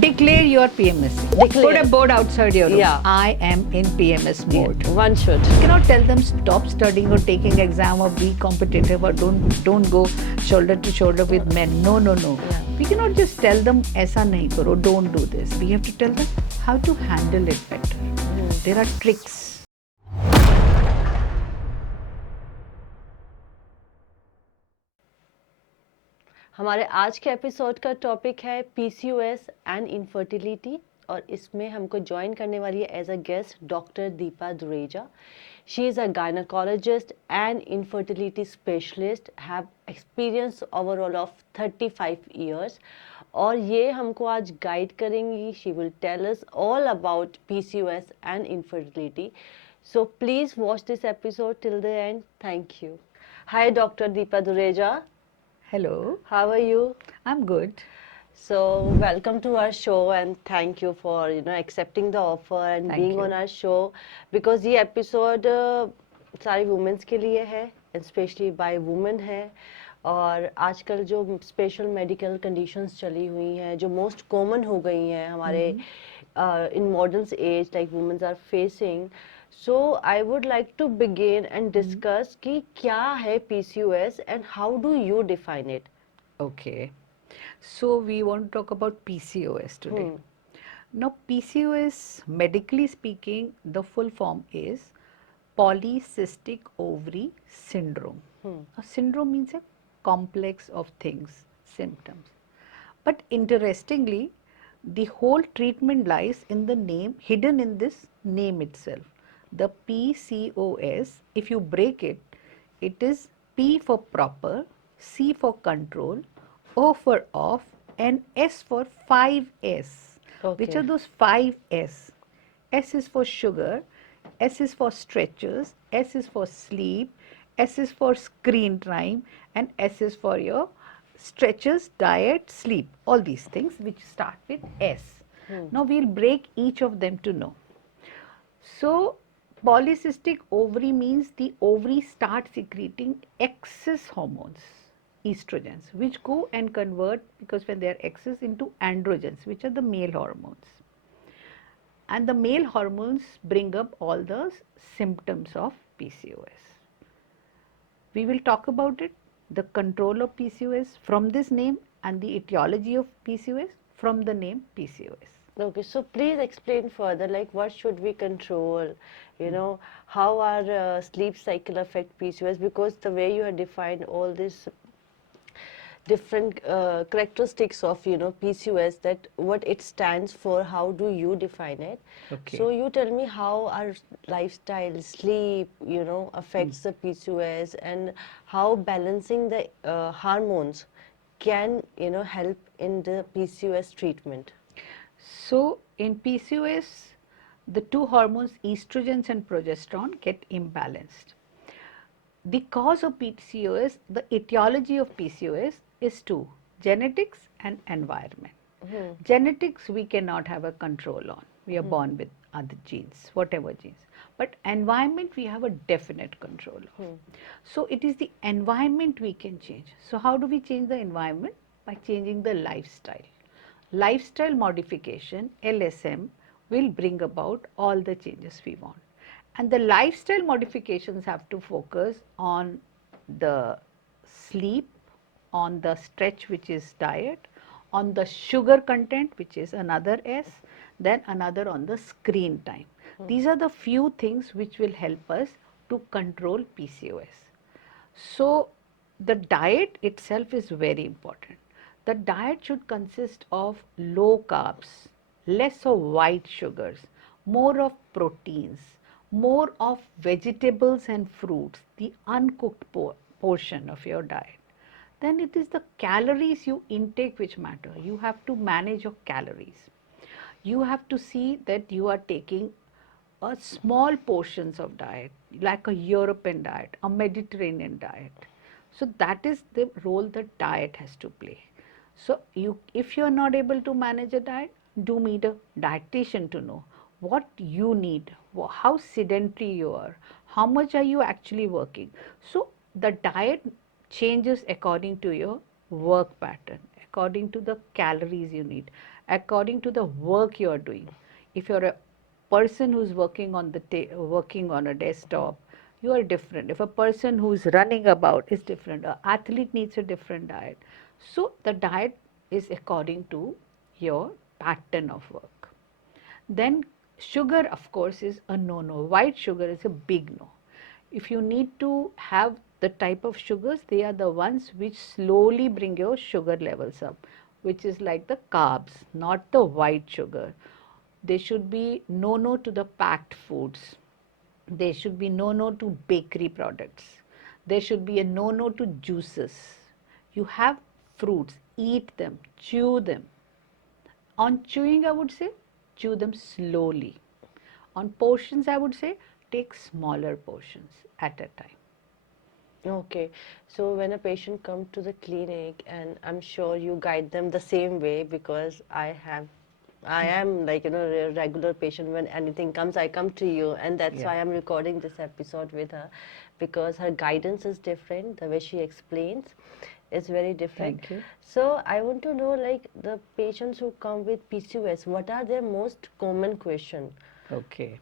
Declare your PMS. Declare. Put a board outside your room. Yeah. I am in PMS mode. One should. You cannot tell them stop studying or taking exam or be competitive or don't go shoulder to shoulder with men. No. Yeah. We cannot just tell them aisa nahi karo, don't do this. We have to tell them how to handle it better. There are tricks. हमारे आज के episode का topic है PCOS and infertility और इसमें हमको join करने वाली है as a guest doctor Deepa Dureja. She is a gynaecologist and infertility specialist, have experience overall of 35 years और ये हमको आज गाइड करेंगी. She will tell us all about PCOS and infertility. So please watch this episode till the end. Thank you. Hi doctor Deepa Dureja. Hello. How are you? I'm good. So welcome to our show and thank you for accepting the offer and Thank being you. on our show because ये episode सारी women's के लिए है, specially by women है. और आजकल जो special medical conditions चली हुई हैं जो मोस्ट कॉमन हो गई हैं हमारे इन modern age like womens are facing. So I would like to begin and discuss कि क्या है PCOS and how do you define it? Okay. So we want to talk about PCOS today. Now PCOS, medically speaking, the full form is polycystic ovary syndrome. A syndrome means a complex of things, symptoms. But interestingly, the whole treatment lies in the name, hidden in this name itself. The PCOS, if you break it, it is P for proper, C for control, O for off, and S for 5S. Okay. Which are those 5S? S is for sugar, S is for stretches, S is for sleep, S is for screen time, and S is for your stretches, diet, sleep. All these things which start with S. Now we'll break each of them to know. So polycystic ovary means the ovary start secreting excess hormones, estrogens, which go and convert, because when they are excess, into androgens, which are the male hormones. And the male hormones bring up all the symptoms of PCOS. We will talk about it, the control of PCOS from this name, and the etiology of PCOS from the name PCOS. Okay, so please explain further, like what should we control, how our sleep cycle affect PCOS, because the way you have defined all these different characteristics of PCOS, that what it stands for, how do you define it? Okay. So you tell me how our lifestyle, sleep, affects the PCOS, and how balancing the hormones can help in the PCOS treatment. So in PCOS, the two hormones estrogens and progesterone get imbalanced. The cause of PCOS, the etiology of PCOS is two: genetics and environment. Genetics we cannot have a control on. We are born with other genes, whatever genes. But environment we have a definite control of. So it is the environment we can change. So how do we change the environment? By changing the lifestyle. Lifestyle modification, LSM, will bring about all the changes we want. And the lifestyle modifications have to focus on the sleep, on the stretch, which is diet, on the sugar content, which is another S, then another on the screen time. These are the few things which will help us to control PCOS. So the diet itself is very important. The diet should consist of low carbs, less of white sugars, more of proteins, more of vegetables and fruits, the uncooked portion of your diet. Then it is the calories you intake which matter. You have to manage your calories. You have to see that you are taking a small portions of diet, like a European diet, a Mediterranean diet. So that is the role that diet has to play. So if you are not able to manage a diet, do meet a dietitian to know what you need, how sedentary you are, how much are you actually working. So the diet changes according to your work pattern, according to the calories you need, according to the work you are doing. If you're a person who's working on working on a desktop, you are different. If a person who's running about is different, an athlete needs a different diet. So the diet is according to your pattern of work. Then sugar, of course, is a no-no. White sugar is a big no. If you need to have the type of sugars, they are the ones which slowly bring your sugar levels up, which is like the carbs, not the white sugar. They should be no-no to the packed foods. There should be no-no to bakery products. There should be a no-no to juices. You have fruits, eat them, chew them. On chewing, I would say, chew them slowly. On portions, I would say, take smaller portions at a time. Okay, so when a patient comes to the clinic, and I'm sure you guide them the same way, because I am like, a regular patient. When anything comes, I come to you, and that's Yeah. why I'm recording this episode with her, because her guidance is different. The way she explains is very different. Thank you. So I want to know, like, the patients who come with PCOS, what are their most common question? Okay.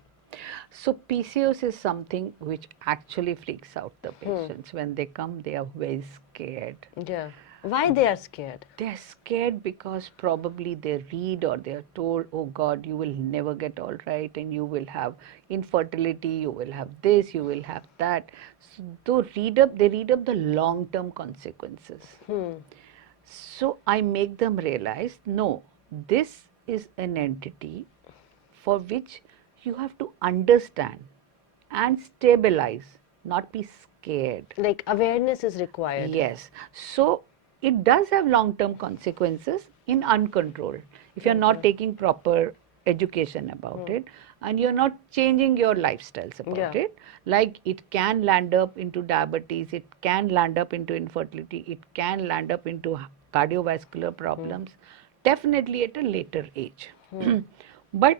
So PCOS is something which actually freaks out the patients. When they come, they are very scared. Yeah. Why they are scared? They're scared because probably they read or they are told, oh God, you will never get all right and you will have infertility, you will have this, you will have that. So they read up the long-term consequences. So I make them realize, no, this is an entity for which you have to understand and stabilize, not be scared. Like, awareness is required. Yes. So it does have long-term consequences in uncontrolled. If you're not taking proper education about it and you're not changing your lifestyles about Yeah. it, like it can land up into diabetes, it can land up into infertility, it can land up into cardiovascular problems, definitely at a later age. But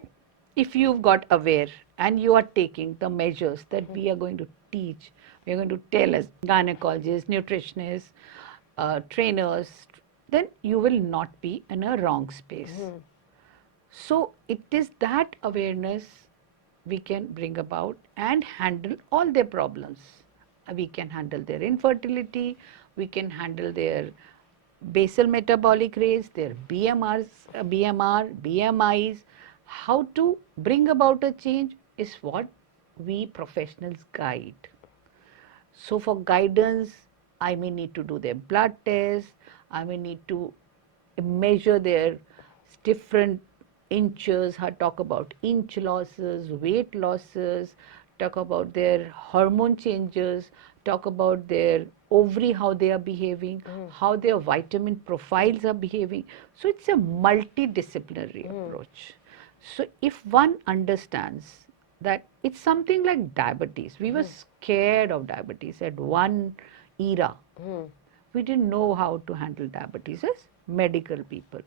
if you've got aware and you are taking the measures that we are going to teach, we are going to tell as gynecologists, nutritionists, trainers, then you will not be in a wrong space. So it is that awareness we can bring about and handle all their problems. We can handle their infertility, we can handle their basal metabolic rates, their BMR, BMIs. How to bring about a change is what we professionals guide. So for guidance, I may need to do their blood tests, I may need to measure their different inches, talk about inch losses, weight losses, talk about their hormone changes, talk about their ovary, how they are behaving, how their vitamin profiles are behaving. So it's a multidisciplinary approach. So if one understands that it's something like diabetes, we were scared of diabetes at one era. We didn't know how to handle diabetes as medical people.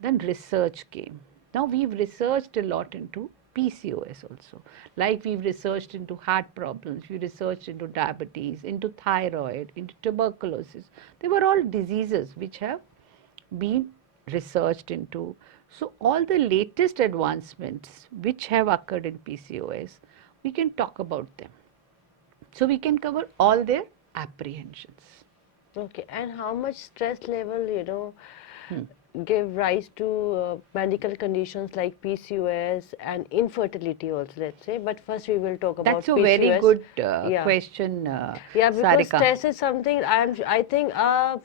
Then research came. Now we've researched a lot into PCOS also. Like we've researched into heart problems, we researched into diabetes, into thyroid, into tuberculosis. They were all diseases which have been researched into. So all the latest advancements which have occurred in PCOS, we can talk about them. So we can cover all their apprehensions. Okay, and how much stress level, give rise to medical conditions like PCOS and infertility also, let's say. But first we will talk about That's a PCOS. very good Yeah. question, Yeah, because Sarika. stress is something I think a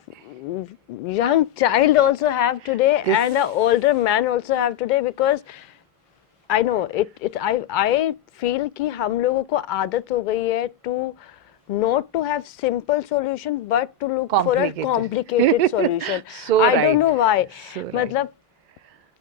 young child also have today, and an older man also have today, because I know I feel कि हम लोगों को आदत हो गई है to not to have simple solution but to look for a complicated solution. So I right. don't know why. So right. मतलब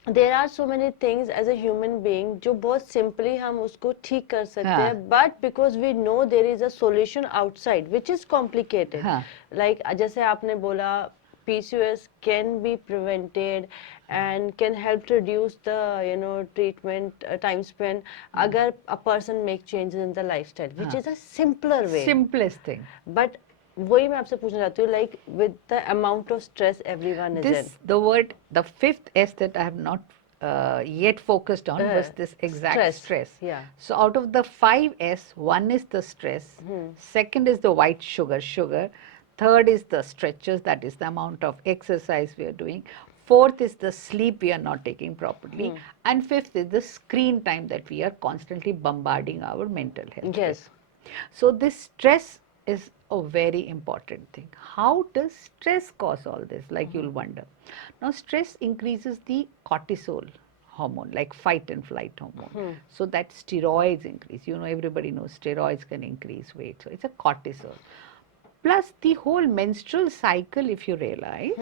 there are so many things as a human being जो बहुत simply हम उसको ठीक कर सकते हैं, but because we know there is a solution outside which is complicated. Like जैसे आपने बोला PCOS can be prevented and can help to reduce the treatment time span अगर a person make changes in the lifestyle, which is a simpler way. Simplest thing. But वही मैं आपसे पूछना चाहती हूँ, like with the amount of stress everyone is in. The fifth S that I have not yet focused on was this exact stress. Yeah. So out of the 5S, one is the stress, second is the white sugar, third is the stretches, that is the amount of exercise we are doing, fourth is the sleep we are not taking properly, and fifth is the screen time that we are constantly bombarding our mental health Yes. with. So this stress is a very important thing. How does stress cause all this? Like you'll wonder. Now stress increases the cortisol hormone, like fight and flight hormone. So that steroids increase. You know, everybody knows steroids can increase weight. So it's a cortisol. Plus the whole menstrual cycle, if you realize,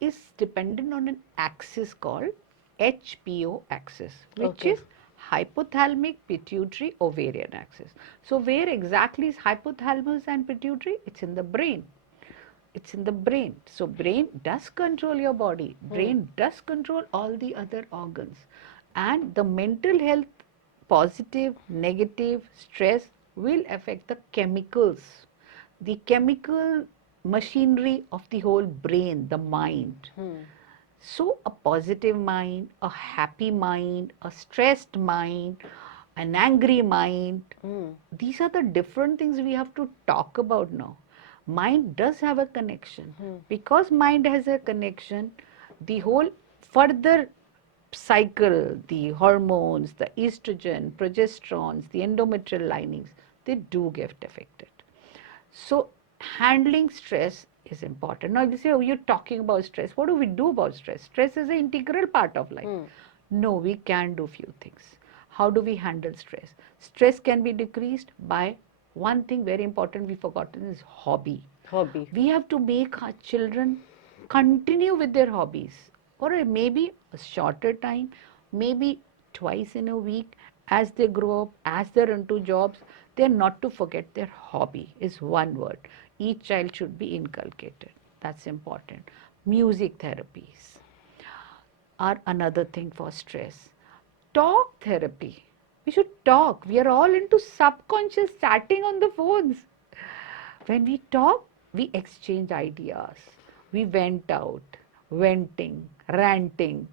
is dependent on an axis called HPO axis, which Okay. is hypothalamic pituitary ovarian axis. So where exactly is hypothalamus and pituitary? It's in the brain. It's in the brain. So brain does control your body. Brain does control all the other organs. And the mental health, positive, negative, stress will affect the chemicals, the chemical machinery of the whole brain, the mind. So a positive mind, a happy mind, a stressed mind, an angry mind, these are the different things we have to talk about now. Mind does have a connection. Because mind has a connection, the whole further cycle, the hormones, the estrogen, progesterones, the endometrial linings, they do get affected. So handling stress is important. Now you say, oh, you're talking about stress. What do we do about stress? Stress is an integral part of life. No, we can do few things. How do we handle stress? Stress can be decreased by one thing very important we forgotten is hobby. Hobby. We have to make our children continue with their hobbies, or maybe a shorter time, maybe twice in a week. As they grow up, as they're into jobs, they're not to forget their hobby is one word. Each child should be inculcated. That's important. Music therapies are another thing for stress. Talk therapy. We should talk. We are all into subconscious chatting on the phones. When we talk, we exchange ideas. We vent out, venting, ranting,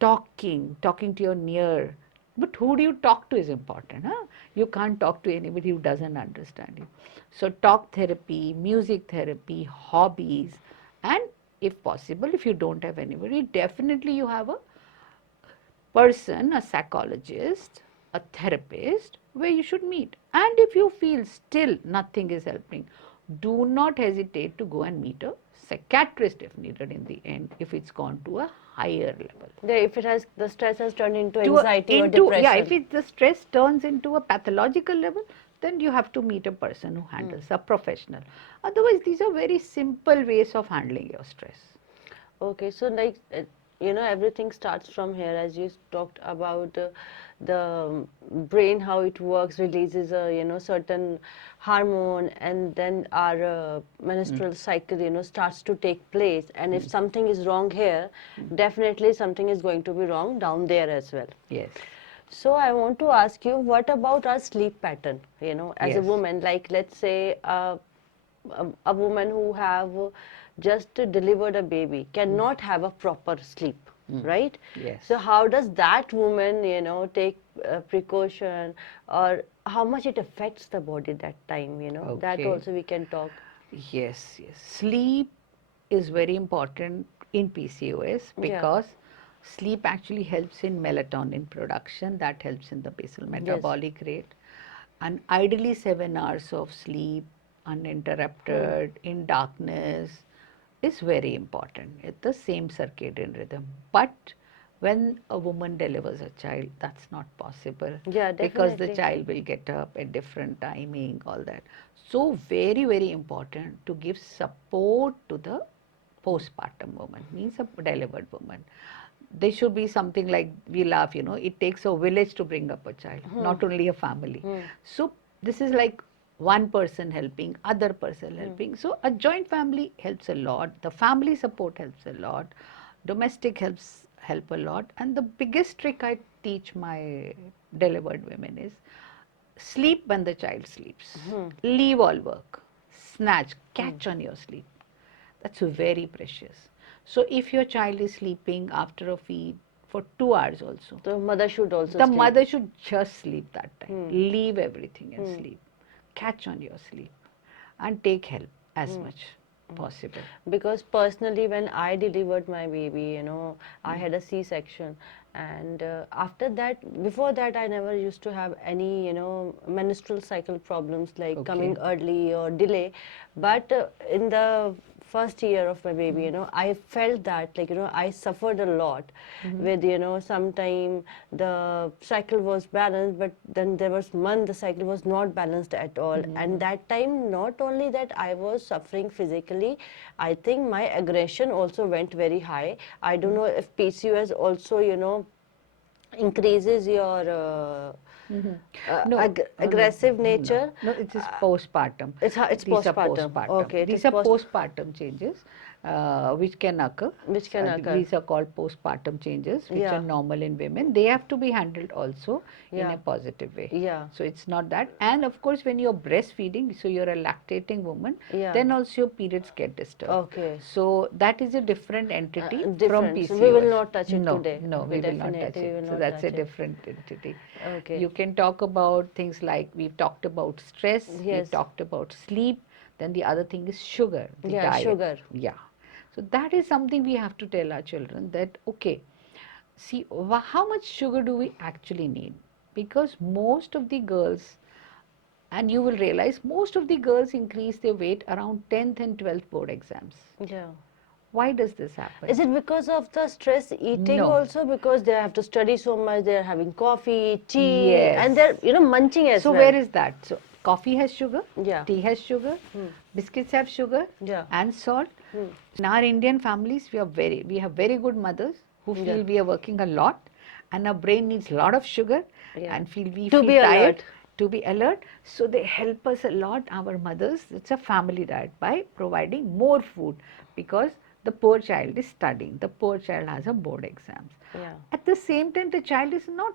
talking to your near. But who do you talk to is important. Huh? You can't talk to anybody who doesn't understand you. So talk therapy, music therapy, hobbies, and if possible, if you don't have anybody, definitely you have a person, a psychologist, a therapist, where you should meet. And if you feel still nothing is helping, do not hesitate to go and meet a psychiatrist if needed in the end, if it's gone to a higher level. If it has, the stress has turned into To a- anxiety or into- depression. Yeah, if the stress turns into a pathological level, then you have to meet a person who handles, a professional. Otherwise, these are very simple ways of handling your stress. Okay, so like everything starts from here, as you talked about the brain, how it works, releases a certain hormone, and then our menstrual cycle starts to take place. And if something is wrong here, definitely something is going to be wrong down there as well. Yes. So I want to ask you, what about our sleep pattern? As a Yes. woman, like let's say a woman who have just delivered a baby cannot have a proper sleep, right? Yes. So how does that woman, take precaution, or how much it affects the body that time? That Okay. also we can talk. Yes, yes. Sleep is very important in PCOS Yeah. because sleep actually helps in melatonin production, that helps in the basal metabolic rate. And ideally, 7 hours of sleep, uninterrupted, in darkness, is very important. It's the same circadian rhythm. But when a woman delivers a child, that's not possible. Yeah, Because the definitely. child will get up at different timing, all that. So very, very important to give support to the postpartum woman, means a delivered woman. There should be something like, we laugh, it takes a village to bring up a child, not only a family. So this is like one person helping, other person helping. So a joint family helps a lot. The family support helps a lot. Domestic help a lot. And the biggest trick I teach my delivered women is sleep when the child sleeps. Leave all work. Snatch, catch on your sleep. That's very precious. So if your child is sleeping after a feed for 2 hours also. The mother should also The sleep. mother should just sleep that time. Leave everything and sleep. Catch on your sleep and take help as much possible. Because personally, when I delivered my baby, I had a C-section, and after that, before that, I never used to have any, menstrual cycle problems like coming early or delay. But in the first year of my baby, I felt that, like, I suffered a lot with, sometime the cycle was balanced, but then there was month the cycle was not balanced at all. And that time, not only that I was suffering physically, I think my aggression also went very high. I don't know if PCOS also, increases your No, aggressive nature. No, it is postpartum. It's These are postpartum. postpartum. Okay, it is These are postpartum changes which can occur. Which can occur. These are called postpartum changes, which Yeah. are normal in women. They have to be handled also in Yeah. a positive way. Yeah. So it's not that. And of course, when you're breastfeeding, so you're a lactating woman, Yeah. then also your periods get disturbed. Okay. So that is a different entity from different. PCOS. So we will not touch it no, today. No, we will not touch Definitely we it. will So not that's a touch it. different entity. Okay. You can talk about things like we've talked about stress, Yes. we've talked about sleep, then the other thing is sugar, the Yeah, diet. sugar. Yeah. So that is something we have to tell our children that, okay, see, how much sugar do we actually need? Because most of the girls, and you will realize most of the girls increase their weight around 10th and 12th board exams. Yeah. Why does this happen? Is it because of the stress eating No. also? Because they have to study so much, they're having coffee, tea, Yes. and they're, munching as So well. where is that? So coffee has sugar, Yeah. tea has sugar, biscuits have sugar, Yeah. and salt. In our Indian families, we have very good mothers who feel we are working a lot, and our brain needs a lot of sugar, Yeah. and we To feel be tired alert. to be alert. So they help us a lot. Our mothers, it's a family diet by providing more food because the poor child is studying. The poor child has a board exams. Yeah. At the same time, the child is not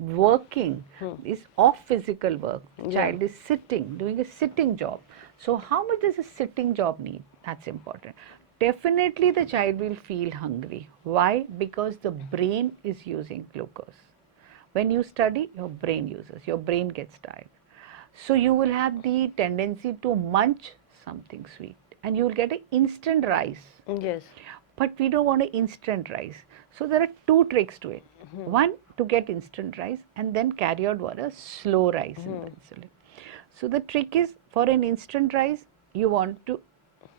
working, is off physical work. Child is sitting, doing a sitting job. So how much does a sitting job need? That's important. Definitely the child will feel hungry. Why? Because the brain is using glucose. When you study, your brain gets tired. So you will have the tendency to munch something sweet and you will get an instant rice. Yes. But we don't want an instant rice. So there are two tricks to it. One, to get instant rice and then carry out what a slow rise in the insulin. So the trick is for an instant rice, you want to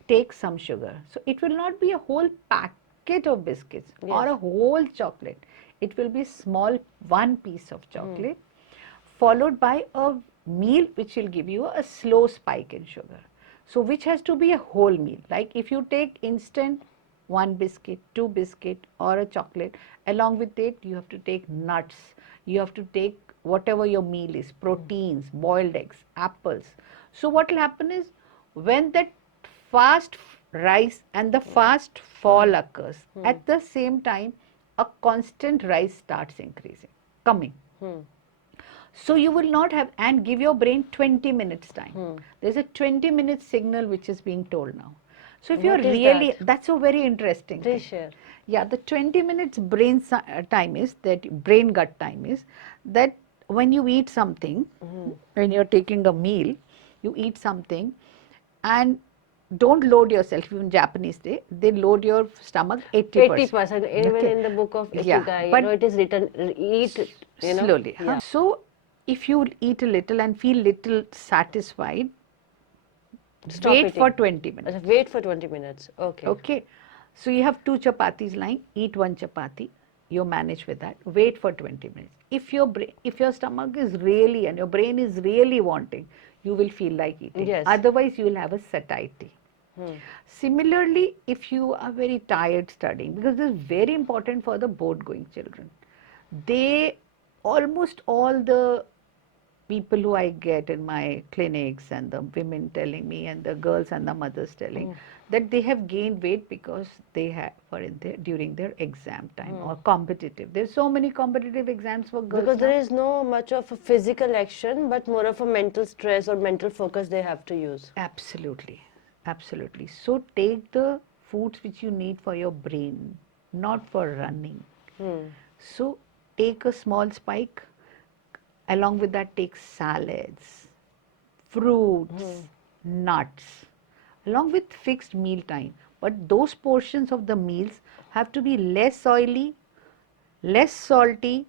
take some sugar. So it will not be a whole packet of biscuits or a whole chocolate. It will be small one piece of chocolate followed by a meal which will give you a slow spike in sugar. So which has to be a whole meal. Like if you take instant one biscuit, two biscuit or a chocolate, along with it you have to take nuts, you have to take whatever your meal is, proteins, boiled eggs, apples. So what will happen is when that fast rise and the fast fall occurs, at the same time a constant rise starts increasing, coming. So you will not have, and give your brain 20 minutes time. There's a 20-minute signal which is being told now. So if you're What is really, that? that's a very interesting Please thing. share. Yeah, the 20 minutes brain time is that, brain gut time is that when you eat something, when you're taking a meal, you eat something and don't load yourself. Even Japanese they load your stomach 80%. 80%. Even in the book of Yeah, Ikigai, but it is written, eat, slowly. Yeah. So if you eat a little and feel little satisfied, Stop wait eating. for 20 minutes. Wait for 20 minutes. Okay. Okay. So you have 2 chapatis lying, eat 1 chapati, you manage with that, wait for 20 minutes. If your stomach is really and your brain is really wanting, you will feel like eating. Yes. Otherwise you will have a satiety. Similarly, if you are very tired studying, because this is very important for the board going children, they, almost all the people who I get in my clinics and the women telling me and the girls and the mothers telling that they have gained weight because they during their exam time or competitive. There's so many competitive exams for girls Because now. there is no much of a physical action, but more of a mental stress or mental focus they have to use. Absolutely, absolutely. So take the foods which you need for your brain, not for running. So take a small spike, along with that take salads, fruits, nuts, along with fixed meal time. But those portions of the meals have to be less oily, less salty,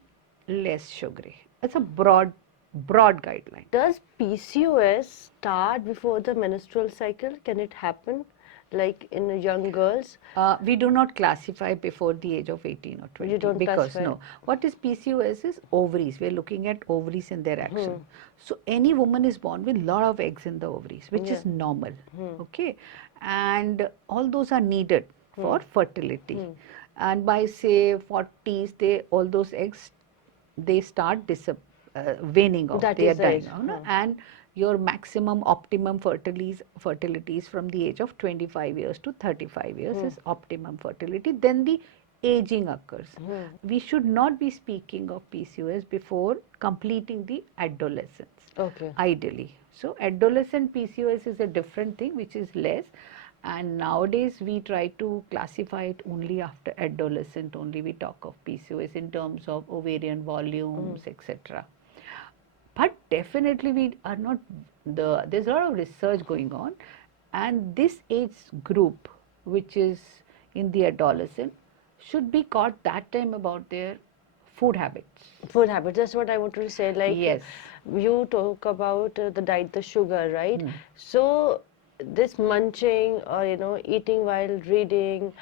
less sugary. It's a broad guideline. Does PCOS start before the menstrual cycle? Can it happen like in young girls? We do not classify before the age of 18 or 20 don't because classify. no. What is PCOS is ovaries. We are looking at ovaries and their action. So any woman is born with lot of eggs in the ovaries, which is normal. Okay, and all those are needed for fertility. And by say 40s, all those eggs they start waning off. That They are is the dying age, out, no? And your maximum optimum fertilities from the age of 25 years to 35 years is optimum fertility. Then the aging occurs. We should not be speaking of PCOS before completing the adolescence, Okay. ideally. So adolescent PCOS is a different thing, which is less. And nowadays we try to classify it only after adolescent only. We talk of PCOS in terms of ovarian volumes, etc. But definitely we are not, there's a lot of research going on, and this age group, which is in the adolescent, should be caught that time about their food habits. Food habits, that's what I wanted to say. Like, Yes. you talk about the diet, the sugar, right? So this munching or eating while reading,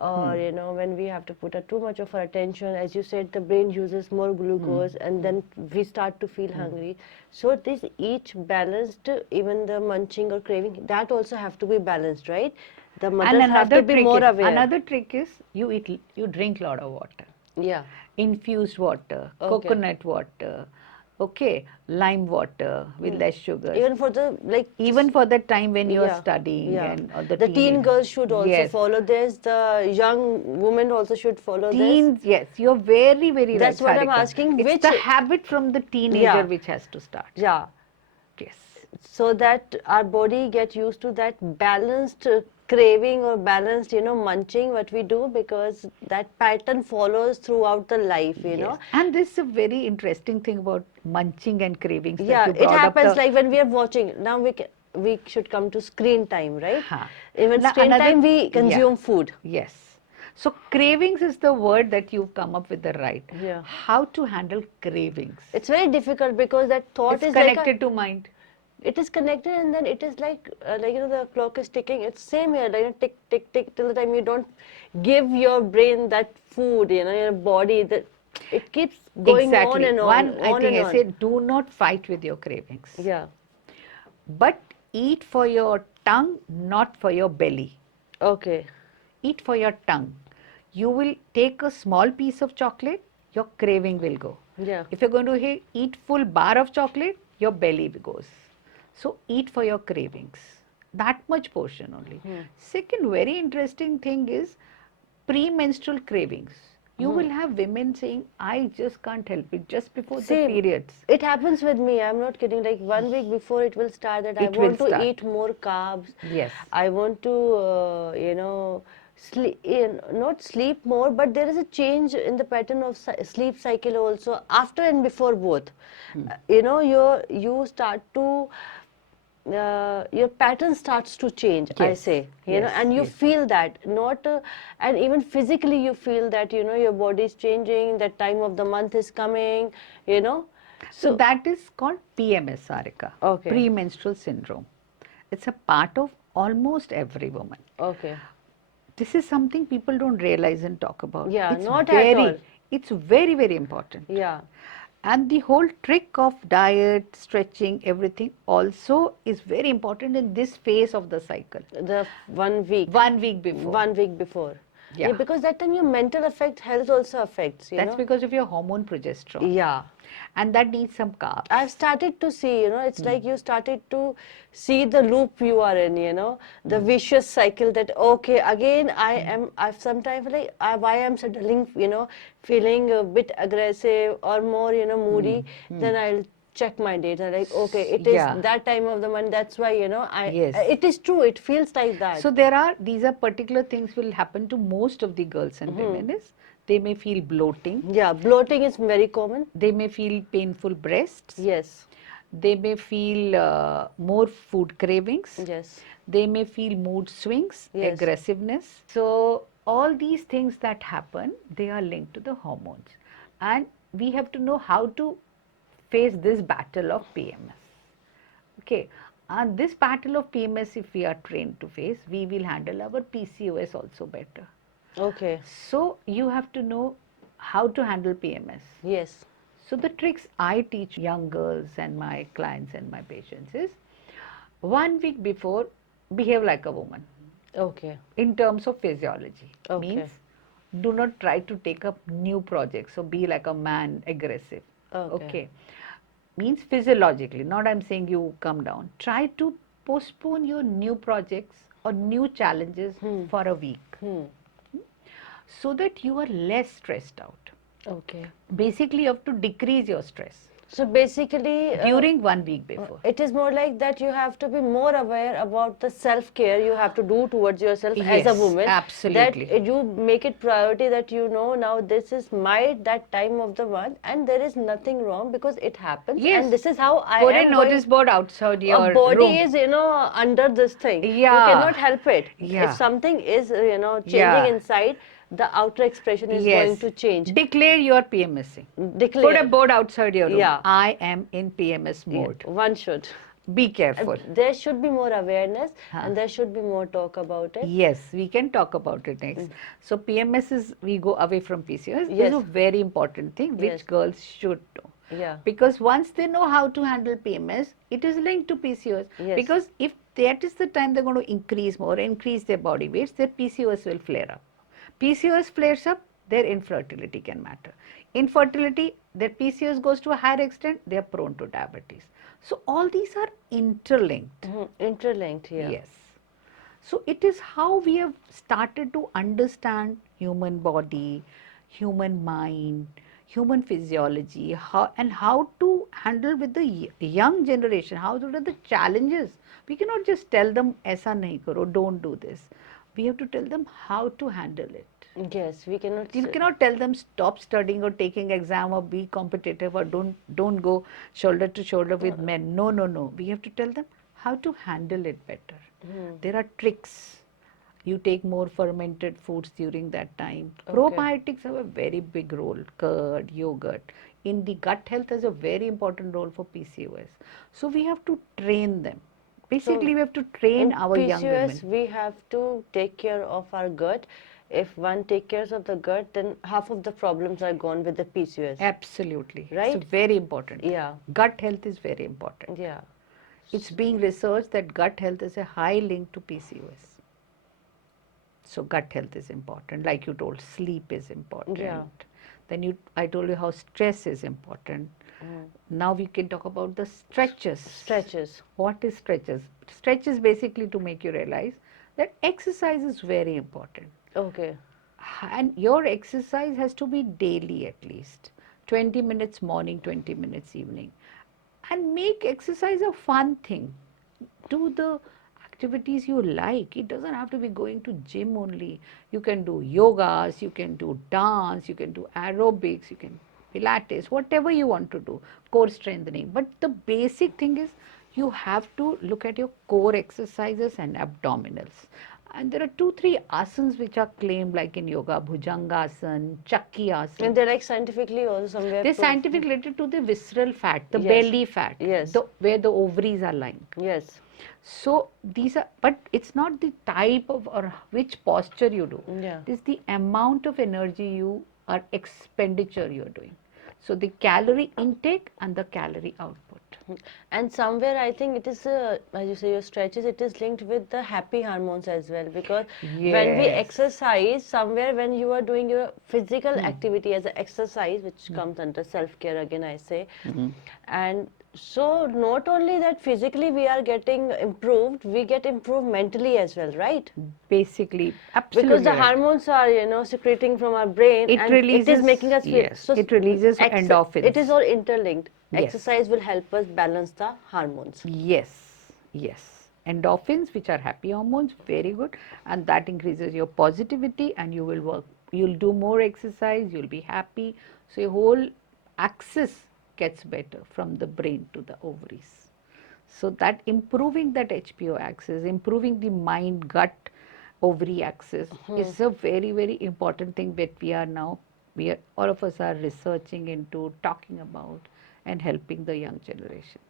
or when we have to put too much of our attention, as you said, the brain uses more glucose and then we start to feel hungry. So this each balanced, even the munching or craving, that also have to be balanced, right? The mothers have to be more aware. Another trick is you drink lot of water. Yeah. Infused water, Okay. coconut water, okay, lime water with less sugar. Even for the Even for the time when you are yeah, studying yeah. and or the teen teenage- girls should also Yes. follow this. The young women also should follow this. Teens, yes, you're very, very That's right, what I'm Sarika. asking, It's which- the habit from the teenager Yeah. which has to start. Yeah, Yes. so that our body get used to that balanced craving or balanced munching what we do, because that pattern follows throughout the life, you know. And this is a very interesting thing about munching and cravings. Yeah, that you it brought up happens the- like when we are watching. Now we should come to screen time, right? Ha. Even Now, screen another- time we yeah. consume food. Yes. So cravings is the word that you've come up with the right. Yeah. How to handle cravings? It's very difficult because that thought It's is connected to mind. it is connected, and then it is like the clock is ticking. It's same here, like tick tick tick till the time you don't give your brain that food, your body, that it keeps going Exactly. on and on. One, I on think and I on. said, do not fight with your cravings. Yeah. But eat for your tongue, not for your belly. Okay. Eat for your tongue. You will take a small piece of chocolate, your craving will go. Yeah. If you're going to eat full bar of chocolate, your belly goes. So eat for your cravings. That much portion only. Second very interesting thing is premenstrual cravings. You will have women saying, I just can't help it just before Same. the periods. It happens with me. I'm not kidding. Like 1 week before it will start, that I It will want to start. eat more carbs. Yes. I want to, sleep, not sleep more, but there is a change in the pattern of sleep cycle also, after and before both. You start to, your pattern starts to change, I Yes, say, yes, and you yes. feel that, not, and even physically you feel that, your body is changing, that time of the month is coming, So that is called PMS, Sarika. Okay. Premenstrual syndrome. It's a part of almost every woman. Okay. This is something people don't realize and talk about. Yeah, it's not at very, all. It's very, very important. Yeah. And the whole trick of diet, stretching, everything also is very important in this phase of the cycle. The 1 week. 1 week before. 1 week before. Yeah. Because that time your mental health also affects, That's because of your hormone progesterone. Yeah. And that needs some carbs. I've started to see, it's like you started to see the loop you are in, the vicious cycle that, okay, again, I've sometimes why I'm suddenly, feeling a bit aggressive or more, moody, then I'll check my data, like, okay, it is Yeah. that time of the month, that's why, Yes. it is true, it feels like that. So these are particular things will happen to most of the girls and women is They may feel bloating. Yeah, bloating is very common. They may feel painful breasts. Yes. They may feel more food cravings. Yes. They may feel mood swings, Yes. aggressiveness. So all these things that happen, they are linked to the hormones. And we have to know how to face this battle of PMS. Okay. And this battle of PMS, if we are trained to face, we will handle our PCOS also better. Okay. So you have to know how to handle PMS. Yes. So the tricks I teach young girls and my clients and my patients is 1 week before, behave like a woman Okay. in terms of physiology. Okay. Means do not try to take up new projects. So be like a man, aggressive. Okay. Means physiologically, not I'm saying you come down. Try to postpone your new projects or new challenges for a week so that you are less stressed out. Okay. Basically, you have to decrease your stress So basically, during 1 week before. it is more like that you have to be more aware about the self-care you have to do towards yourself as a Yes, woman. absolutely. That you make it priority that you know now this is my that time of the month and there is nothing wrong because it happens. Yes. And this is how I Put a am notice going. board outside your Our body room. is, under this thing. Yeah. You cannot help it. Yeah. If something is, changing Yeah. inside, the outer expression is going to change. Declare your PMSing. Declare. Put a board outside your room. Yeah. I am in PMS Yeah, mode. one should. Be careful. There should be more awareness and there should be more talk about it. Yes, we can talk about it next. So PMS is, we go away from PCOS. This Yes. is a very important thing which Yes. girls should know. Yeah. Because once they know how to handle PMS, it is linked to PCOS. Yes. Because if that is the time they're going to increase more, increase their body weights, their PCOS will flare up. PCOS flares up, their infertility can matter. Infertility, their PCOS goes to a higher extent, they are prone to diabetes. So all these are interlinked. Interlinked, yeah. Yes. So it is how we have started to understand human body, human mind, human physiology, how to handle with the young generation, how to do the challenges. We cannot just tell them, "Aisa nahi karo, don't do this." We have to tell them how to handle it. Yes, we cannot. You cannot tell them stop studying or taking exam or be competitive or don't go shoulder to shoulder with men. No, no, no. We have to tell them how to handle it better. There are tricks. You take more fermented foods during that time. Probiotics have a very big role. Curd, yogurt. In the gut health has a very important role for PCOS. So we have to train them. Basically, we have to train our young women. PCOS, we have to take care of our gut. If one takes care of the gut, then half of the problems are gone with the PCOS. Absolutely. Right? It's very important. Yeah. Gut health is very important. Yeah. It's being researched that gut health is a high link to PCOS. So gut health is important. Like you told, sleep is important. Yeah. Then I told you how stress is important. Now we can talk about the stretches. Stretches. What is stretches? Stretch is basically to make you realize that exercise is very important. Okay. And your exercise has to be daily at least. 20 minutes morning, 20 minutes evening. And make exercise a fun thing. Do the activities you like. It doesn't have to be going to gym only. You can do yogas, you can do dance, you can do aerobics, you can Pilates, whatever you want to do, core strengthening. But the basic thing is you have to look at your core exercises and abdominals. And there are 2-3 asanas which are claimed like in yoga, Bhujangasana, Chakrasana. And they're like scientifically also somewhere. They're scientifically related to the visceral fat, the Yes. belly fat, Yes. where the ovaries are lying. Yes. So these are, but it's not the type of or which posture you do. Yeah. It is the amount of energy or expenditure you are doing. So the calorie intake and the calorie output. And somewhere I think it is, as you say, your stretches, it is linked with the happy hormones as well. Because when we Yes. exercise, somewhere when you are doing your physical activity as an exercise, which comes under self-care again, I say. And so not only that physically we are getting improved, we get improved mentally as well, right? Basically, absolutely. Because the right. hormones are, secreting from our brain It and it releases- is making us feel. yes, it releases endorphins. It is all interlinked. Yes. Exercise will help us balance the hormones. Yes, yes. Endorphins, which are happy hormones, very good. And that increases your positivity and you will work you'll do more exercise, you'll be happy. So your whole axis gets better from the brain to the ovaries. So that improving that HPO axis, improving the mind gut ovary axis is a very, very important thing that we are, all of us are researching into, talking about, and helping the young generation.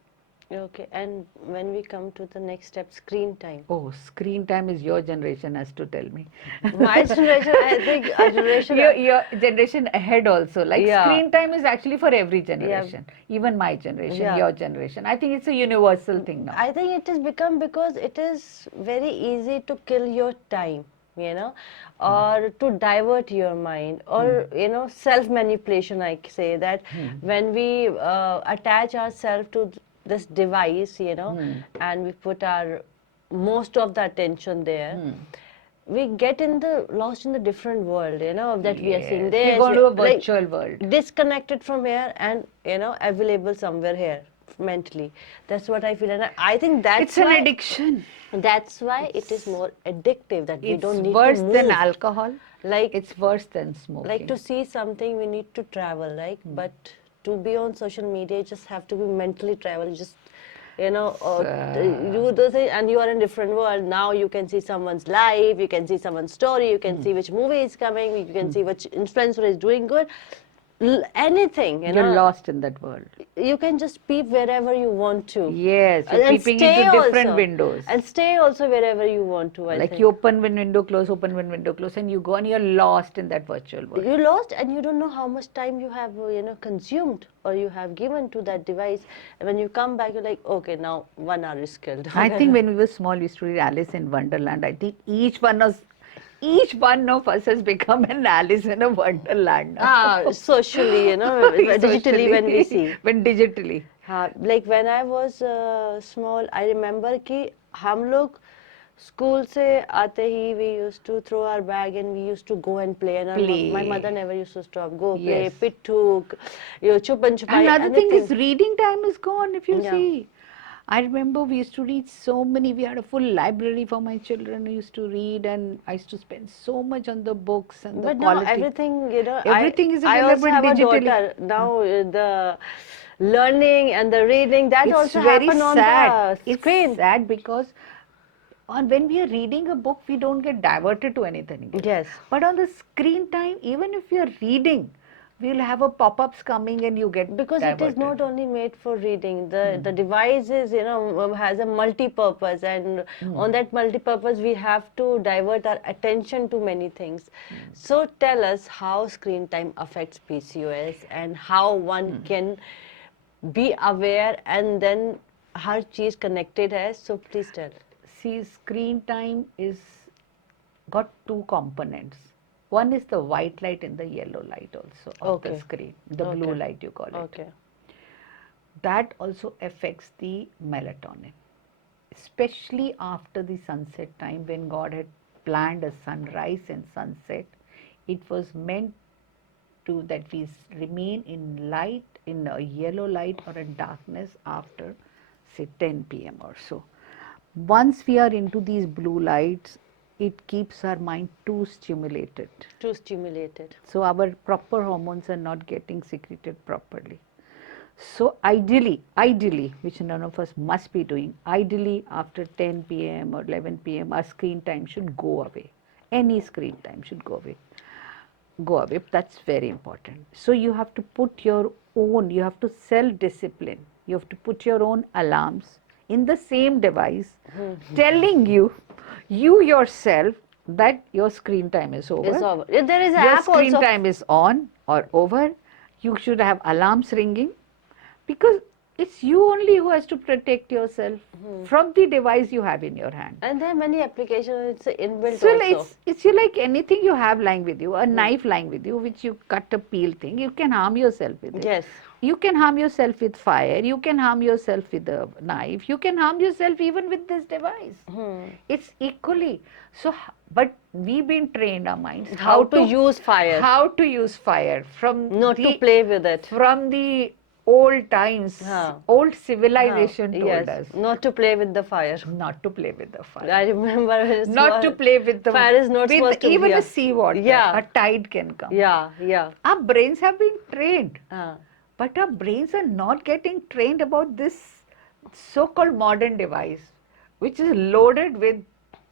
Okay, and when we come to the next step, screen time. Oh, screen time is your generation has to tell me. My generation, I think our generation. Your generation ahead also. Like Yeah. screen time is actually for every generation. Even my generation, Yeah. your generation. I think it's a universal thing now. I think it has become because it is very easy to kill your time, you know, or to divert your mind, or you know, self manipulation. I say that when we attach ourselves to this device, you know, and we put our most of the attention there. We get in the lost in the different world, you know, that we are seeing Yes, this. we go to a like, virtual world. disconnected from here and, you know, available somewhere here mentally. That's what I feel, and I think that's It's an why, addiction. that's why it is more addictive, that we It's don't need worse to move. than alcohol. Like, It's worse than smoking. like to see something we need to travel, like, but to be on social media you just have to be mentally travel, just, you know, you do thing, and you are in a different world. Now you can see someone's life, you can see someone's story, you can see which movie is coming, you can see which influencer is doing good. Anything, you You're know, lost in that world. you can just peep wherever you want to. Yes, you're And peeping stay into different also. windows. And stay also wherever you want to, I Like think. you open one window, close, open one window, close, and you go and you're lost in that virtual world. You lost, and you don't know how much time you have, you know, consumed or you have given to that device. And when you come back, you're like, okay, now 1 hour is killed. I think when we were small, we used to read Alice in Wonderland. I think each one of us has become an Alice in a Wonderland now. Socially, you know, digitally when we see. When digitally. Like when I was small, I remember कि हम लोग school से आते ही we used to throw our bag and we used to go and play, and my Play. mother never used to stop. Go play, Yes. pittuk, you chupan chupai. Another thing is anything. reading time is gone if you Yeah. see. I remember we used to read so many, we had a full library for my children who used to read, and I used to spend so much on the books and the But now quality. everything, you know, Everything is I also available have digitally. a daughter now. The learning and the reading, that It's also very happen on sad. the It's screen. sad because when we are reading a book, we don't get diverted to anything. Yes. But on the screen time, even if you're reading, we'll have a pop-ups coming and you get Because it is diverted. not only made for reading. The device is, you know, has a multi-purpose, and on that multi-purpose we have to divert our attention to many things. So tell us how screen time affects PCOS and how one can be aware, and then हर चीज connected है. So please tell. See, screen time is got two components. One is the white light and the yellow light also of the Okay. screen, the blue Okay. light you call it. Okay. That also affects the melatonin, especially after the sunset time when God had planned a sunrise and sunset. It was meant to that we remain in light, in a yellow light or in darkness after say 10 p.m. or so. Once we are into these blue lights, it keeps our mind too stimulated. Too stimulated. So our proper hormones are not getting secreted properly. So ideally, which none of us must be doing, ideally after 10 p.m. or 11 p.m. our screen time should go away. Any screen time should go away. That's very important. So you have to put your own, you have to self-discipline. You have to put your own alarms in the same device telling you yourself that your screen time is over. It's over. There is an Your app screen also. time is on or over. You should have alarms ringing because it's you only who has to protect yourself from the device you have in your hand. And there are many applications. It's inbuilt So also. it's like anything you have lying with you, a knife lying with you, which you cut a peel thing, you can harm yourself with it. Yes. You can harm yourself with fire, you can harm yourself with a knife, you can harm yourself even with this device. It's equally. So, but we've been trained our minds How to use fire. How to use fire from Not to play with it. from the old times, Haan. old civilization told Yes, us not to play with the fire. not to play with the fire. I remember it's Not to play with the fire is not with supposed to even yeah. a seawater. Yeah. A tide can come. Yeah. Our brains have been trained, Haan. but our brains are not getting trained about this so-called modern device, which is loaded with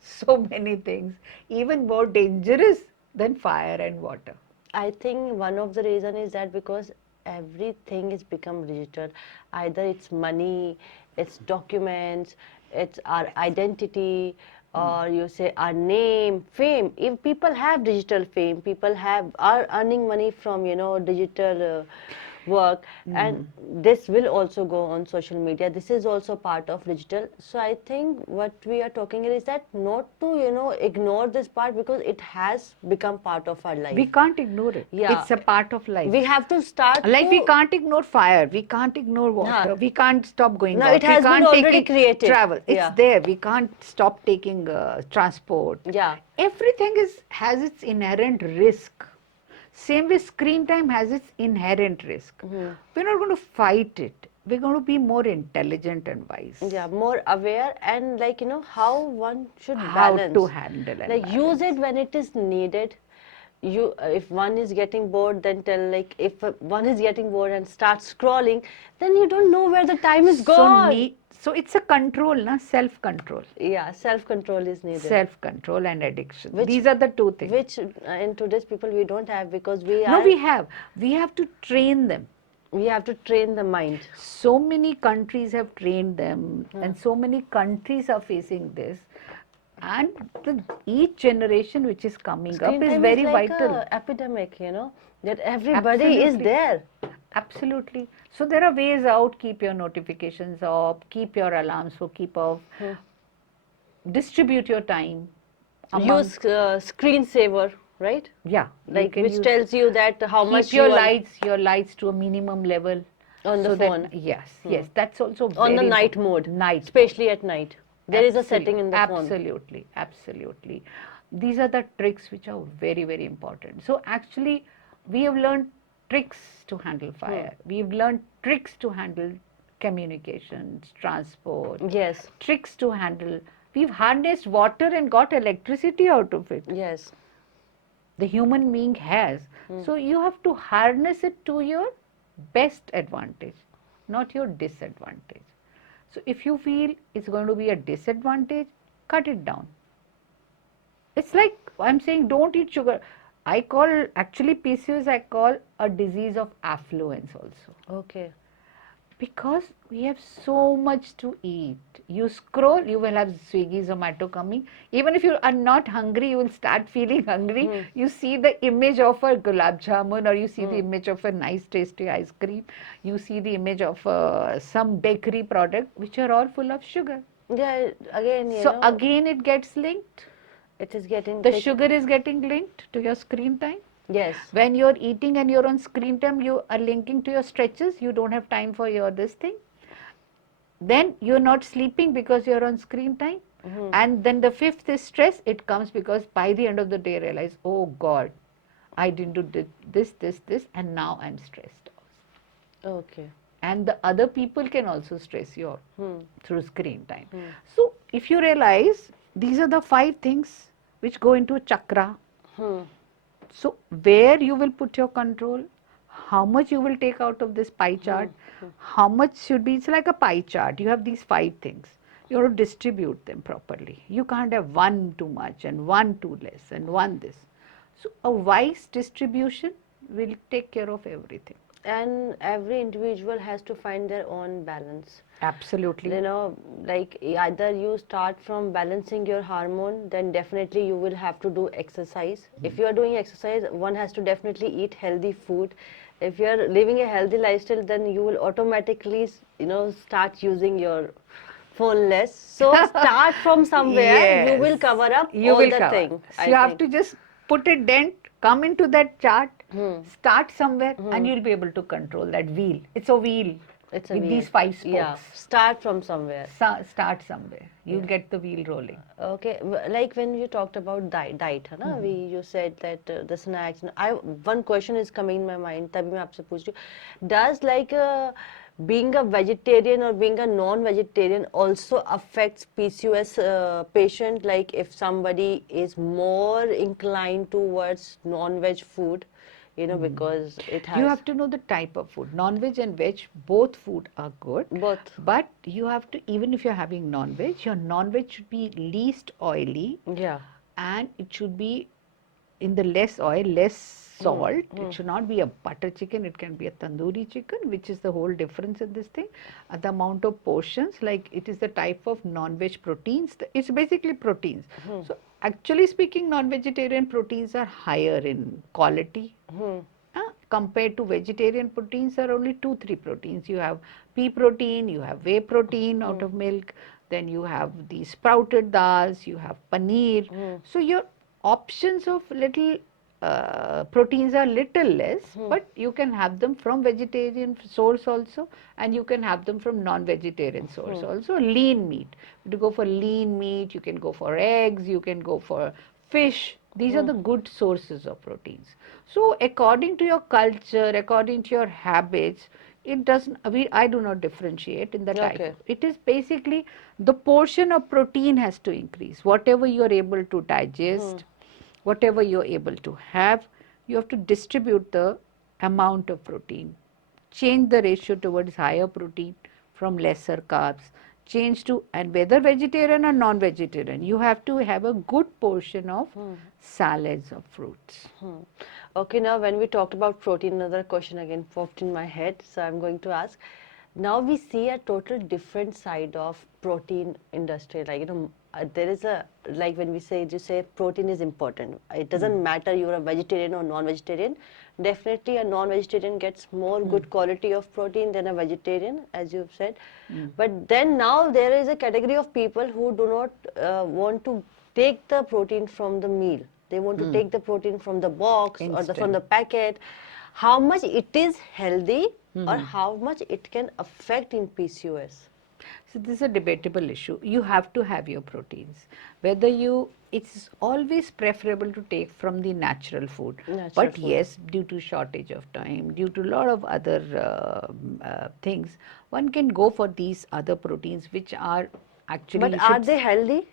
so many things, even more dangerous than fire and water. I think one of the reason is that because everything is become digital. Either it's money, it's documents, it's our identity, or you say our name, fame. If people have digital fame, people are earning money from digital work, and this will also go on social media. This is also part of digital. So I think what we are talking here is that not to ignore this part, because it has become part of our life. We can't ignore it. Yeah. It's a part of life. We have to start Like we to, can't ignore fire, we can't ignore water, Huh. we can't stop going No, out, it has we been can't already take created. travel. It's Yeah. there. We can't stop taking transport. Yeah. Everything has its inherent risk. Same with screen time has its inherent risk. We're not going to fight it. We're going to be more intelligent and wise. Yeah, more aware, and how one should How balance. to handle and Like use it when it is needed. If one is getting bored, then tell, like, if one is getting bored and starts scrolling, then you don't know where the time is gone. So it's a control, na? Self-control. Yeah, self-control is needed. Self-control and addiction. Which- These are the two things. Which in today's people we don't have, because No, we have to train them. we have to train the mind. So many countries have trained them, and so many countries are facing this. And each generation which is coming Screen up is time very like vital. a epidemic, that everybody is Absolutely. there. Absolutely. So there are ways out. Keep your notifications off, keep your alarms for keep off, distribute your time. Use screensaver, right? Yeah. you Like can which use- tells you that how much keep your you are lights to a minimum level. on the so that- phone. yes, that's also On the very night important. mode, Night. especially at night. There is a setting in the phone. Absolutely. These are the tricks which are very, very important. So actually, we have learned tricks to handle fire. We've learned tricks to handle communications, transport, Yes, tricks to handle. We've harnessed water and got electricity out of it. yes. The human being has. So you have to harness it to your best advantage, not your disadvantage. So if you feel it's going to be a disadvantage, cut it down. It's like I'm saying, don't eat sugar. Actually PCOS I call a disease of affluence also. Okay. Because we have so much to eat. You scroll, you will have Swiggy, Zomato coming. Even if you are not hungry, you will start feeling hungry. You see the image of a gulab jamun, or you see the image of a nice tasty ice cream. You see the image of some bakery product, which are all full of sugar. Yeah, again, So again it gets linked. it is getting The thick. sugar is getting linked to your screen time. Yes. When you're eating and you're on screen time, you are linking to your stretches. You don't have time for your this thing. Then you're not sleeping because you're on screen time. And then the fifth is stress. It comes because by the end of the day, realize, oh God, I didn't do this, and now I'm stressed. Okay. And the other people can also stress you through screen time. So if you realize, these are the 5 things which go into chakra. So where you will put your control, how much you will take out of this pie chart, how much should be, it's like a pie chart. You have these 5 things. You have to distribute them properly. You can't have one too much and one too less and one this. So a wise distribution will take care of everything. And every individual has to find their own balance. Absolutely. Like either you start from balancing your hormone, then definitely you will have to do exercise. If you are doing exercise, one has to definitely eat healthy food. If you are living a healthy lifestyle, then you will automatically start using your phone less. So start from somewhere. You will Yes. cover up You all will the cover. thing. So you have to just put a dent, come into that chart, start somewhere, and you'll be able to control that wheel. It's a wheel. It's a with wheel. these 5 Yeah, spokes. start from somewhere. Start somewhere. You'll get the wheel rolling. Okay, like when you talked about diet, है ना, you said that the snacks. One question is coming in my mind. तभी मैं आपसे पूछ रही हूँ. Does like being a vegetarian or being a non-vegetarian also affects PCOS patient? Like if somebody is more inclined towards non-veg food, you know, because it You has have to know the type of food. Non-veg and veg, both food are good. both. But you have to, even if you're having non-veg, your non-veg should be least oily Yeah. and it should be in the less oil, less salt. It should not be a butter chicken. It can be a tandoori chicken, which is the whole difference in this thing. The amount of portions, like it is the type of non-veg proteins. It's basically proteins. So actually speaking, non-vegetarian proteins are higher in quality. Compared to vegetarian proteins, are only 2-3 proteins. You have pea protein, you have whey protein out of milk, then you have the sprouted dals, you have paneer. So your options of little proteins are little less, but you can have them from vegetarian source also, and you can have them from non-vegetarian source also. Lean meat. To go for lean meat, you can go for eggs, you can go for fish. These are the good sources of proteins. So according to your culture, according to your habits, it doesn't, I do not differentiate in the type. Okay. It is basically the portion of protein has to increase. Whatever you are able to digest, whatever you're able to have, you have to distribute the amount of protein. Change the ratio towards higher protein from lesser carbs. Change to, and whether vegetarian or non-vegetarian, you have to have a good portion of salads or fruits. Okay, now when we talked about protein, another question again popped in my head, so I'm going to ask. Now we see a total different side of protein industry. Like, you know, there is a, like when we say, you say protein is important. It doesn't matter you're a vegetarian or non-vegetarian. Definitely a non-vegetarian gets more good quality of protein than a vegetarian, as you've said. But then now there is a category of people who do not want to take the protein from the meal. They want to take the protein from the box or from the packet. How much it is healthy or how much it can affect in PCOS? So this is a debatable issue. You have to have your proteins. Whether you, it's always preferable to take from the natural food. Natural But food. yes, due to shortage of time, due to a lot of other things, one can go for these other proteins which are actually. But are they healthy?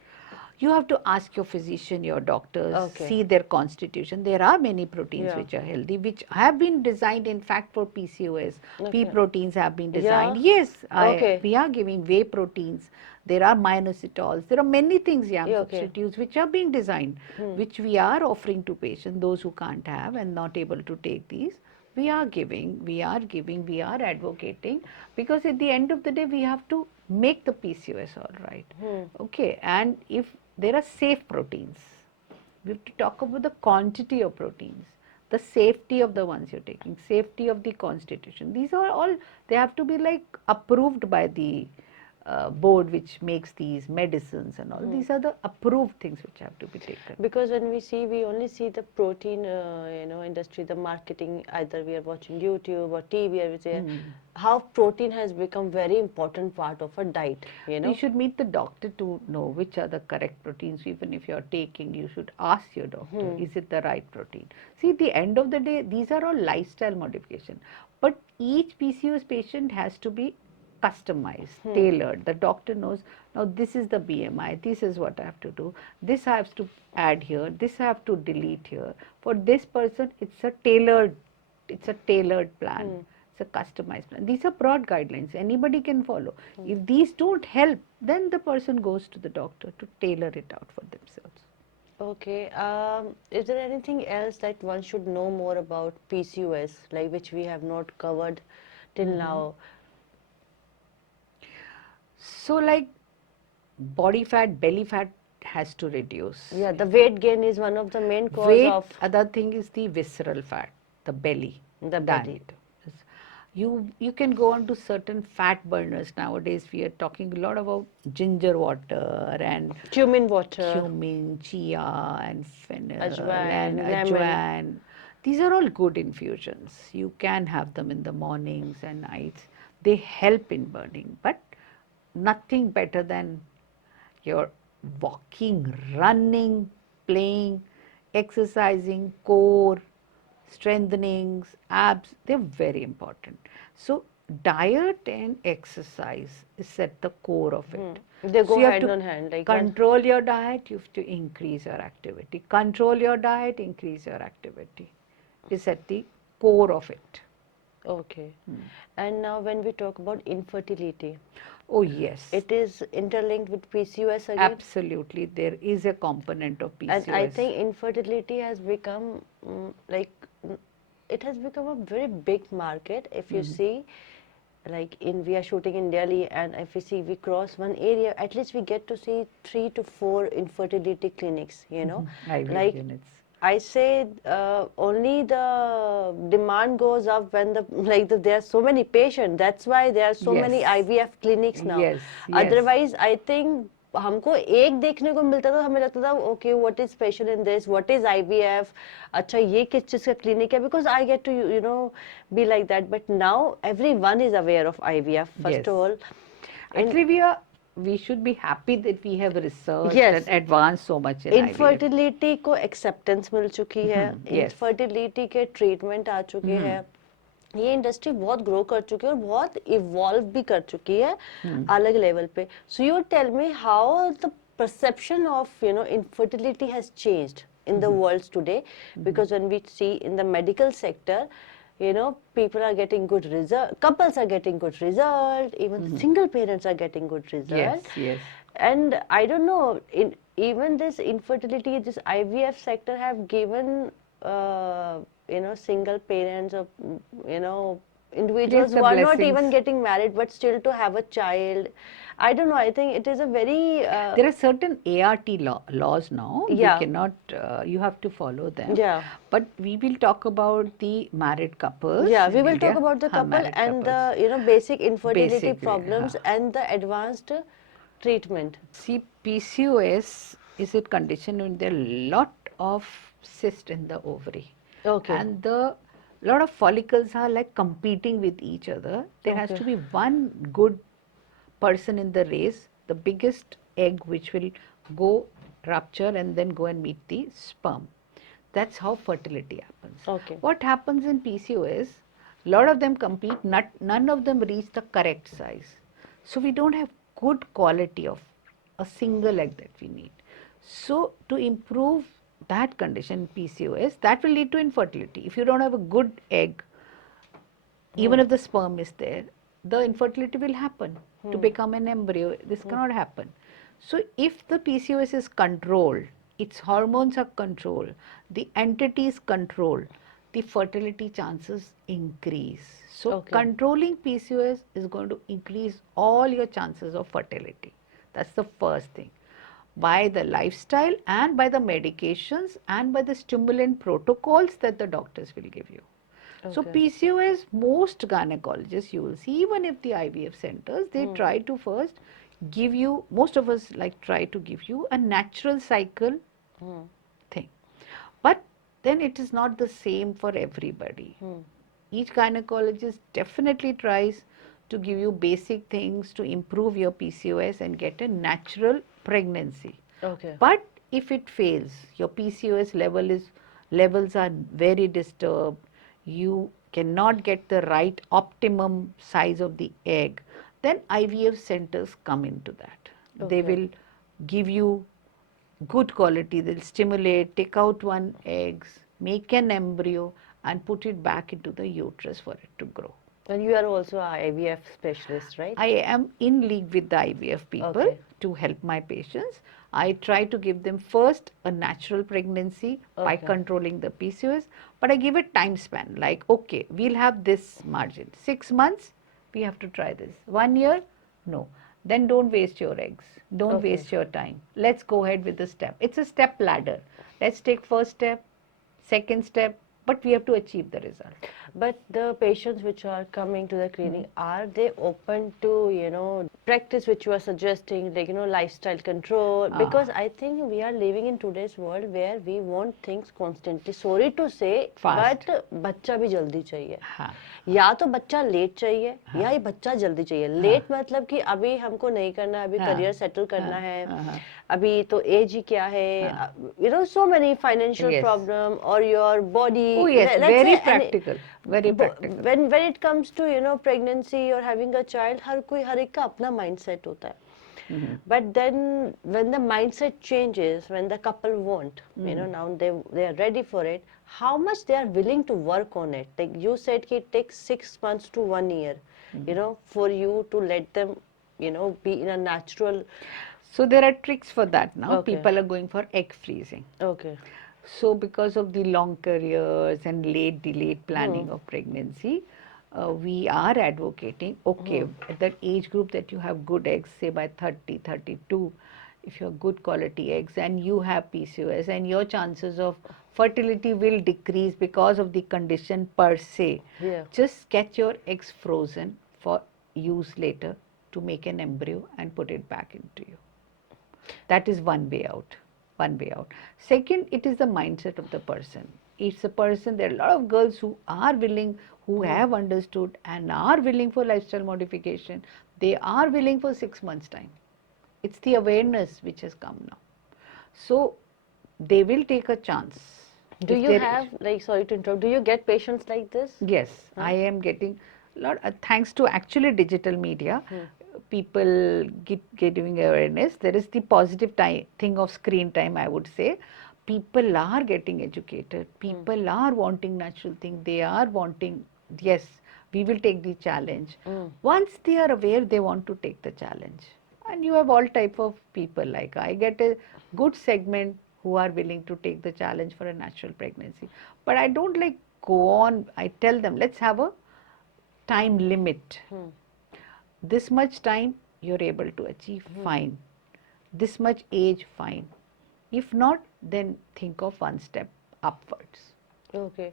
You have to ask your physician, your doctors, Okay. see their constitution. There are many proteins Yeah. which are healthy, which have been designed, in fact, for PCOS. Pea Okay. proteins have been designed. Yeah. Yes, Okay. we are giving whey proteins. There are minocytols. There are many things, yam Yeah, okay. substitutes, which are being designed, which we are offering to patients, those who can't have and not able to take these. We are giving, we are giving, we are advocating, because at the end of the day, we have to make the PCOS all right. Okay, and if there are safe proteins, we have to talk about the quantity of proteins, the safety of the ones you're taking, safety of the constitution. These are all, they have to be like approved by the board which makes these medicines and all. These are the approved things which have to be taken. Because when we see, we only see the protein, you know, industry, the marketing. Either we are watching YouTube or TV, or we say how protein has become very important part of a diet. You know. You should meet the doctor to know which are the correct proteins. Even if you're taking, you should ask your doctor, is it the right protein? See, at the end of the day, these are all lifestyle modification. But each PCOS patient has to be customized, tailored. The doctor knows, now this is the BMI, this is what I have to do, this I have to add here, this I have to delete here. For this person, it's a tailored plan. It's a customized plan. These are broad guidelines. Anybody can follow. If these don't help, then the person goes to the doctor to tailor it out for themselves. Okay. Is there anything else that one should know more about PCOS, like which we have not covered till now? So, like body fat, belly fat has to reduce. Yeah, the weight gain is one of the main cause Weight, of other thing is the visceral fat, the belly. the belly. You can go on to certain fat burners nowadays. We are talking a lot about ginger water and Cumin water. cumin, chia and fennel Ajwain, and lemon. ajwain. These are all good infusions. You can have them in the mornings and nights. They help in burning, but nothing better than your walking, running, playing, exercising, core, strengthenings, abs, they're very important. So diet and exercise is at the core of it. They So go you have hand to on hand, like one. control your diet, you have to increase your activity. Control your diet, increase your activity. Is at the core of it. Okay. And now when we talk about infertility, Oh yes, it is interlinked with PCOS again. absolutely. There is a component of And I PCOS. think infertility has become like it has become a very big market. If you see, like we are shooting in Delhi, and if we see we cross one area, at least we get to see 3 to 4 infertility clinics. IVF Like units. I say, only the demand goes up when there are so many patients. That's why there are so many Yes. IVF clinics now. Yes, yes. Otherwise, I think हमको एक देखने को मिलता था, हमें लगता था okay, what is special in this, what is IVF, अच्छा ये किस चीज़ का clinic है, because I get to be like that. But now everyone is aware of IVF first Yes. of all. And Actually, we should be happy that we have researched Yes. and advanced so much in IVF. Infertility को acceptance मिल चुकी है, yes. Infertility के treatment आ चुके हैं, ये industry बहुत grow कर चुकी है और बहुत इवॉल्व भी कर चुकी है अलग लेवल पे. So you tell me how the perception of infertility has changed in the world today, because when we see in the medical sector, people are getting good result, couples are getting good result, even single parents are getting good result. Yes, yes. And I don't know, even this infertility, this IVF sector have given single parents or individuals the who are not blessings. even getting married but still to have a child. I don't know, I think it is a very There are certain ART laws now. Yeah. We cannot, you have to follow them. Yeah. But we will talk about the married couples. Yeah, in we will India. talk about the couple Married and couples. the basic infertility Basic, problems and the advanced treatment. See, PCOS is a condition when there are a lot of cysts in the ovary. Okay. And the lot of follicles are like competing with each other. There has Okay. to be one good person in the race, the biggest egg which will go rupture and then go and meet the sperm. That's how fertility happens. Okay. What happens in PCOS, a lot of them compete, none of them reach the correct size. So we don't have good quality of a single egg that we need. So to improve that condition, PCOS, that will lead to infertility. If you don't have a good egg, even if the sperm is there, the infertility will happen to become an embryo. This cannot happen. So if the PCOS is controlled, its hormones are controlled, the entity is controlled, the fertility chances increase. So Okay. controlling PCOS is going to increase all your chances of fertility. That's the first thing. By the lifestyle and by the medications and by the stimulant protocols that the doctors will give you. So Okay. PCOS, most gynecologists you will see, even if the IVF centers, they try to first give you, most of us like try to give you a natural cycle thing. But then it is not the same for everybody. Each gynecologist definitely tries to give you basic things to improve your PCOS and get a natural pregnancy. Okay. But if it fails, your PCOS levels are very disturbed, you cannot get the right optimum size of the egg, then IVF centers come into that. They Okay. will give you good quality, they'll stimulate, take out one eggs, make an embryo and put it back into the uterus for it to grow. And you are also a IVF specialist, right? I am in league with the IVF people Okay. to help my patients. I try to give them first a natural pregnancy by Okay. controlling the PCOS, but I give a time span like, okay, we'll have this margin. 6 months, we have to try this. 1 year, no. Then don't waste your eggs. Don't Okay. waste your time. Let's go ahead with the step. It's a step ladder. Let's take first step, second step, but we have to achieve the result. But the patients which are coming to the clinic, are they open to, practice which you are suggesting, like, lifestyle control? Because I think we are living in today's world where we want things constantly. Sorry to say, Fast. but बच्चा भी जल्दी चाहिए. हाँ, या तो बच्चा late चाहिए या ये बच्चा जल्दी चाहिए. लेट मतलब कि अभी हमको नहीं करना है, अभी हाँ, करियर सेटल करना है, हाँ. अभी तो एज ही क्या है, so many financial Yes. problem or your body. Oh yes, let's very say any- practical, very practical. when it comes to pregnancy or having a child, हर एक का अपना mindset होता है. But then when the mindset changes, when the couple want, now they are ready for it, how much they are willing to work on it. Like you said, it takes 6 months to 1 year, for you to let them, be in a natural. So there are tricks for that now. Okay. People are going for egg freezing. Okay. So because of the long careers and late delayed planning of pregnancy, we are advocating, okay, at that age group that you have good eggs, say by 30, 32, if you have good quality eggs and you have PCOS and your chances of fertility will decrease because of the condition per se, Yeah. just get your eggs frozen for use later to make an embryo and put it back into you. That is one way out. One way out. Second, it is the mindset of the person. It's a person, there are a lot of girls who are willing, who have understood and are willing for lifestyle modification. They are willing for 6 months' time. It's the awareness which has come now. So they will take a chance. Do If you there- have, like, sorry to interrupt, do you get patients like this? Yes, I am getting a lot, thanks to actually digital media, people getting awareness. There is the positive thing of screen time, I would say. People are getting educated. People are wanting natural thing. They are wanting, yes, we will take the challenge. Once they are aware, they want to take the challenge. And you have all type of people, like I get a good segment who are willing to take the challenge for a natural pregnancy. But I don't like go on, I tell them, let's have a time limit. This much time you're able to achieve, fine. This much age, fine. If not, then think of one step upwards. Okay,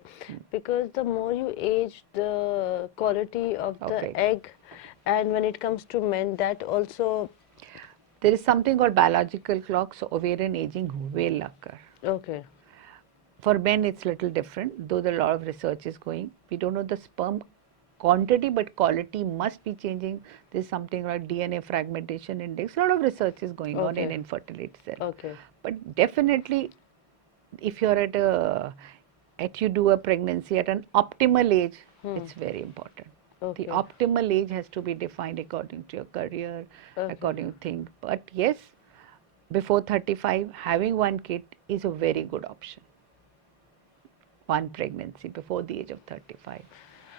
because the more you age, the quality of the Okay. egg, and when it comes to men, that also. There is something called biological clock, so ovarian aging will occur. Okay. For men, it's little different, though there are a lot of research is going. We don't know the sperm quantity, but quality must be changing. There's something like DNA fragmentation index. A lot of research is going on in Okay. infertility itself. Okay. But definitely, if you're you do a pregnancy at an optimal age, it's very important. Okay. The optimal age has to be defined according to your career, according to thing. But yes, before 35, having one kid is a very good option. One pregnancy before the age of 35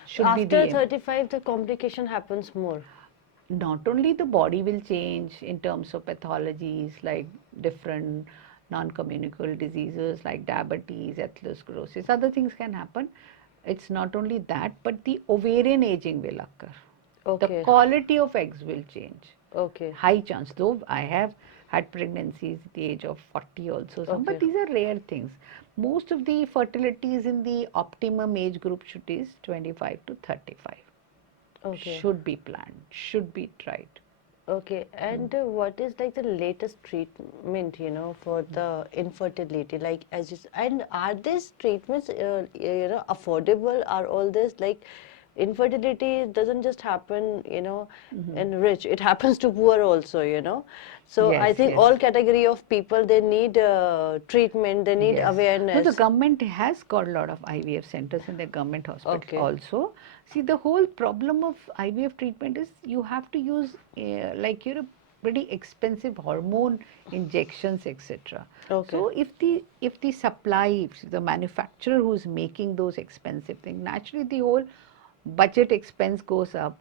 should be After the 35, the complication happens more. not only the body will change in terms of pathologies like different non-communicable diseases like diabetes, atherosclerosis, other things can happen. It's not only that, but the ovarian aging will occur. Okay. The quality of eggs will change. Okay. High chance, though I have had pregnancies at the age of 40 also, some, but Okay. these are rare things. Most of the fertility is in the optimum age group should is 25 to 35. Okay. Should be planned, should be tried. Okay, and what is like the latest treatment, for the infertility? Like, and are these treatments, affordable? Are all this like infertility doesn't just happen, in rich, it happens to poor also. So I Yes, think yes. all category of people, they need treatment, they need Yes. No, awareness. the government has got a lot of IVF centers in the government hospital Okay. also. See, the whole problem of IVF treatment is you have to use pretty expensive hormone injections, etc. Okay. So if the supply, if the manufacturer who's making those expensive things, naturally the whole budget expense goes up.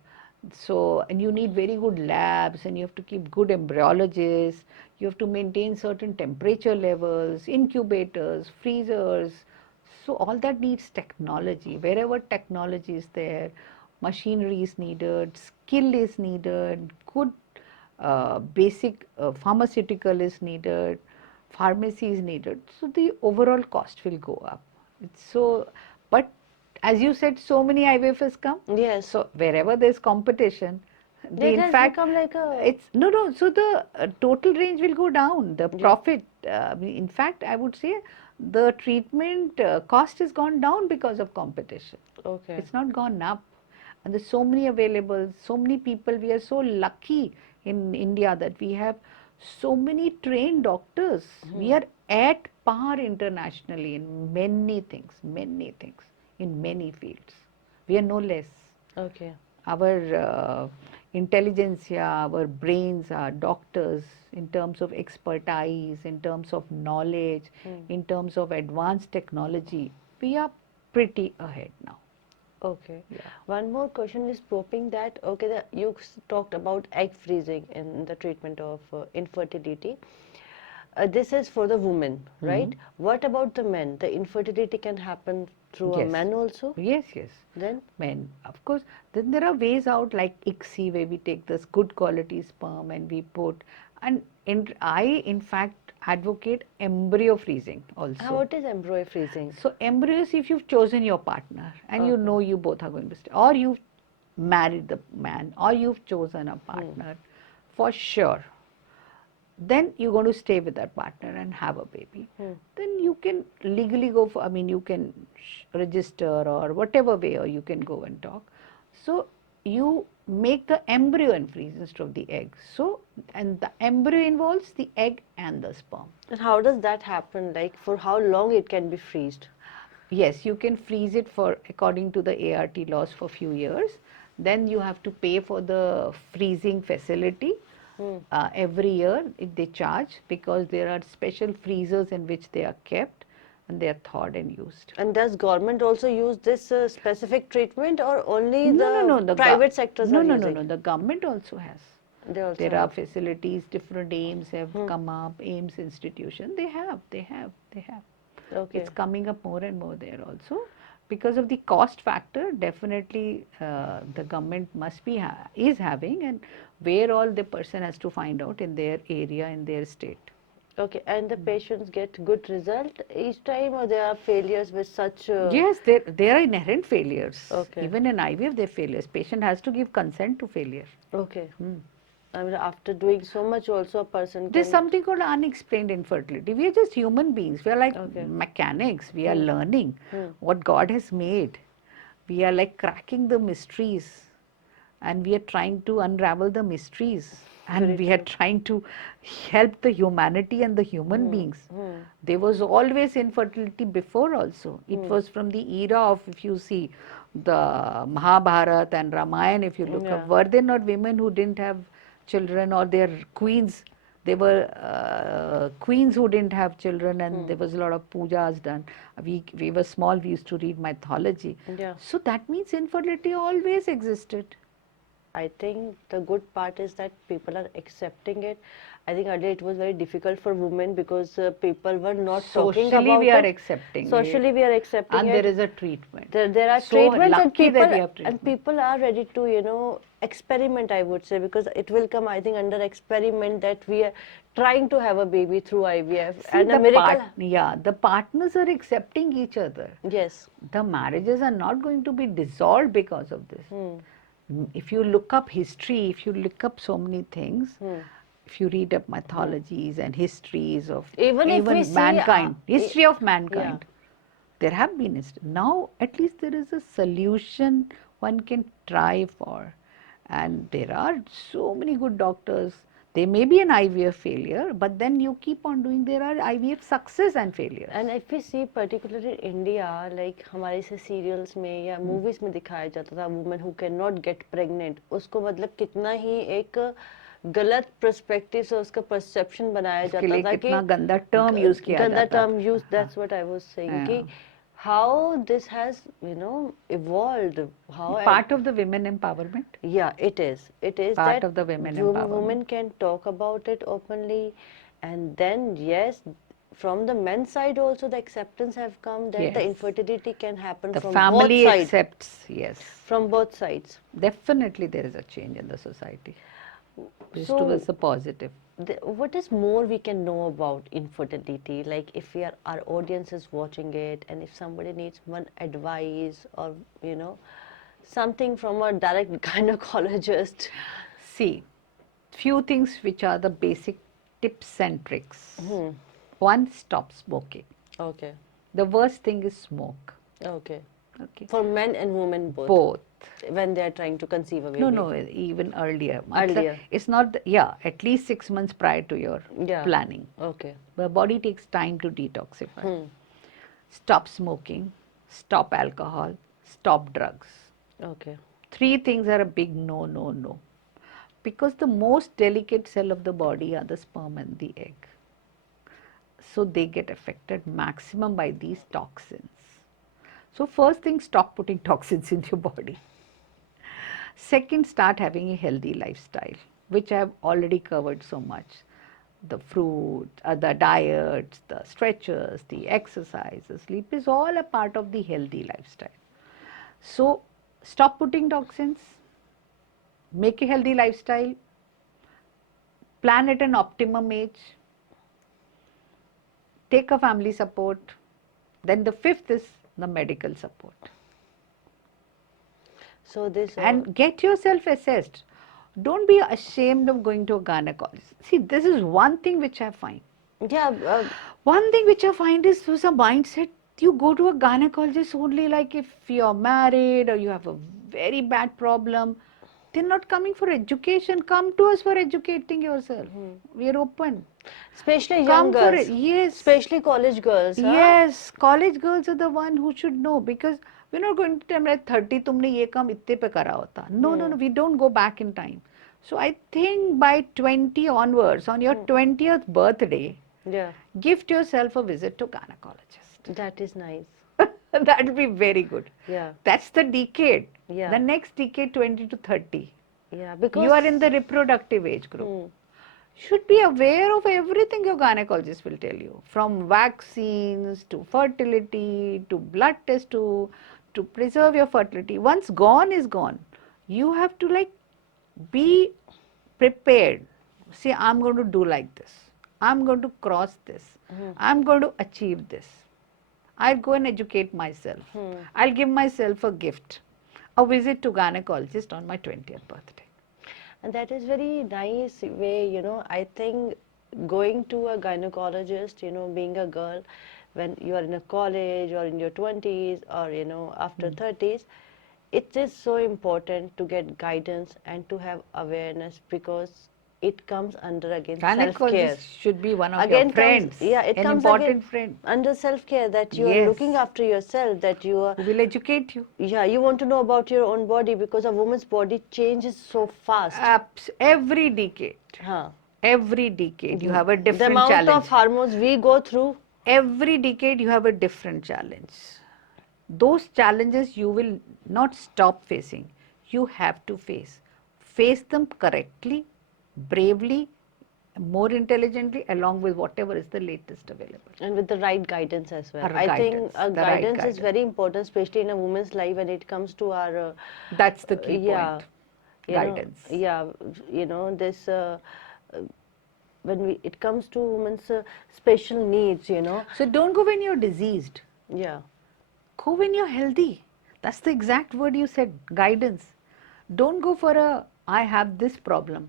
So, and you need very good labs, and you have to keep good embryologists, you have to maintain certain temperature levels, incubators, freezers. So all that needs technology. Wherever technology is there, machinery is needed, skill is needed, good basic pharmaceutical is needed, pharmacy is needed. So the overall cost will go up. So But as you said, so many IVF has come. Yes. So wherever there's competition, It in has fact, become like a it's no. So the total range will go down. The profit, in fact, I would say, the treatment cost has gone down because of competition. okay. It's not gone up. And there's so many available, so many people. We are so lucky in India that we have so many trained doctors. We are at par internationally in many things, in many fields. We are no less. Okay. Our intelligentsia, our brains, our doctors, in terms of expertise, in terms of knowledge, in terms of advanced technology, we are pretty ahead now. Okay. Yeah. One more question is popping that, okay, you talked about egg freezing in the treatment of infertility. This is for the woman, right? What about the men? The infertility can happen through a Yes. man also? Yes, yes. Then? Men, of course. Then there are ways out like ICSI, where we take this good quality sperm and we put, and in fact advocate embryo freezing also. What is embryo freezing? So embryos, if you've chosen your partner and you know you both are going to stay, or you've married the man, or you've chosen a partner, for sure, then you're going to stay with that partner and have a baby. Then you can legally go for, I mean, you can register or whatever way, or you can go and talk. So you make the embryo and freeze instead of the egg. So, and the embryo involves the egg and the sperm. And how does that happen? Like for how long it can be freezed? Yes, you can freeze it for, according to the ART laws, for few years. Then you have to pay for the freezing facility. Every year they charge, because there are special freezers in which they are kept and they are thawed and used. And does government also use this specific treatment, or only No, the private sectors are using? No, the government also has. They also There are have. facilities, different AIMS have come up, AIMS institution, they have. Okay. It's coming up more and more there also. Because of the cost factor, definitely the government must be is having, and where all the person has to find out in their area, in their state. Okay, and the patients get good result each time, or there are failures with such? Yes, there are inherent failures. Okay. Even in IVF, there are failures. Patient has to give consent to failure. Okay. I mean, after doing so much, also a person There's can. something called unexplained infertility. We are just human beings. We are like mechanics. We are learning what God has made. We are like cracking the mysteries, and we are trying to unravel the mysteries, and we are trying to help the humanity and the human beings. There was always infertility before also. It was from the era of, if you see the Mahabharata and Ramayana, if you look up, were there not women who didn't have children, or their queens? There were queens who didn't have children, and there was a lot of pujas done. We were small, we used to read mythology. Yeah. So that means infertility always existed. I think the good part is that people are accepting it. I think earlier it was very difficult for women because people were not talking about Socially, we are it. accepting Socially, it, we are accepting and it. there is a treatment. There are So treatments, and lucky that we have people treatment. are ready to experiment. I would say, because it will come, I think, under experiment, that we are trying to have a baby through IVF, See, and a miracle. the partners are accepting each other. Yes. The marriages are not going to be dissolved because of this. If you look up history, if you look up so many things, if you read up mythologies and histories of Even if we see, mankind, history of mankind, there have been now at least there is a solution one can try for, and there are so many good doctors. There may be an IVF failure, but then you keep on doing. There are IVF success and failures. And if we see particularly in India, like हमारे से serials में या movies में दिखाया जाता था, women who cannot get pregnant, उसको मतलब कितना ही एक गलत perspective से उसका perception बनाया उसके जाता लिए था कि कितना गंदा term use किया गंदा जाता term use, that's what I was saying, कि how this has evolved, how Part of the women empowerment. yeah, it is Part that of the women women empowerment. can talk about it openly, and then yes, from the men's side also the acceptance have come that the Yes. infertility can happen The from family both sides. accepts, yes. From both sides. Definitely there is a change in the society. is So, towards the positive. what is more we can know about infertility? Like if we are, our audience is watching it, and if somebody needs one advice or something from a direct gynecologist. See, few things which are the basic tips and tricks. Hmm. One, stop smoking. Okay. The worst thing is smoke. Okay. Okay. For men and women both. Both. When they are trying to conceive a baby. No, even earlier. Earlier. It's not, yeah, at least 6 months prior to your Yeah. planning. Okay. The body takes time to detoxify. Hmm. Stop smoking, stop alcohol, stop drugs. Okay. 3 things are a big no, no, no. Because the most delicate cell of the body are the sperm and the egg. So they get affected maximum by these toxins. So first thing, stop putting toxins into your body. Second, start having a healthy lifestyle, which I have already covered so much. The fruit, the diets, the stretches, the exercise, the sleep is all a part of the healthy lifestyle. So stop putting toxins, make a healthy lifestyle, plan at an optimum age, take a family support. Then the fifth is the medical support. So this And get yourself assessed. Don't be ashamed of going to a gynecologist. See, this is one thing which I find. yeah, One thing which I find is there's a mindset, you go to a gynecologist only like if you're married or you have a very bad problem. They're not coming for education. Come to us for educating yourself. We are open. especially young Come for girls. it. Yes. Especially college girls. Huh? Yes, college girls are the one who should know, because we're not going to tell them like 30 तुमने ये काम इतने पे करा होता. No, we don't go back in time. So I think by 20 onwards, on your 20th birthday, Yeah. gift yourself a visit to gynecologist. That is nice. That will be very good. Yeah. That's the decade. Yeah. The next decade, 20 to 30. Yeah. Because You are in the reproductive age group. Should be aware of everything your gynecologist will tell you, from vaccines to fertility to blood test to preserve your fertility. Once gone is gone. You have to like be prepared. Say, I'm going to do like this. I'm going to cross this. I'm going to achieve this. I'll go and educate myself. I'll give myself a gift, a visit to gynecologist on my 20th birthday. And that is very nice way, I think going to a gynecologist, being a girl, when you are in a college or in your 20s or, after 30s, it is so important to get guidance and to have awareness, because it comes under again self-care. Gynecologist should be one of Again your friends, comes, yeah, it an comes important again friend under self-care, that you are Yes. looking after yourself, that you are, who will educate you. yeah, you want to know about your own body, because a woman's body changes so fast. Every decade, Huh. every decade you have a The different amount challenge. of hormones we go through. Every decade you have a different challenge. Those challenges you will not stop facing. You have to face. Face them correctly, bravely, more intelligently, along with whatever is the latest available. And with the right guidance as well. Our I think guidance, the right guidance is guidance. very important, especially in a woman's life when it comes to our That's the key yeah, point. you know, Guidance. yeah, this when it comes to women's special needs, So don't go when you're diseased. yeah, Go when you're healthy. That's the exact word you said, guidance. Don't go for a, I have this problem.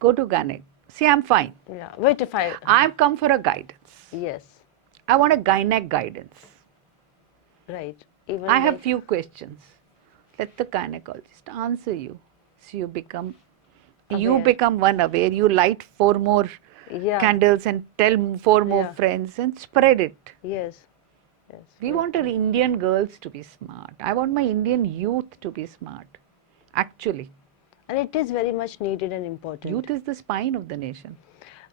Go to gynaec. See, I'm fine. yeah. Wait if I I've come for a guidance. yes, I want a gynaec guidance. right. Even I have like- few questions. Let the gynecologist answer you. So you become Aware. one aware. You light 4 more yeah, candles and tell 4 more Yeah. friends and spread it. yes, yes. We want our Indian girls to be smart. I want my Indian youth to be smart. Actually, And it is very much needed and important. youth is the spine of the nation.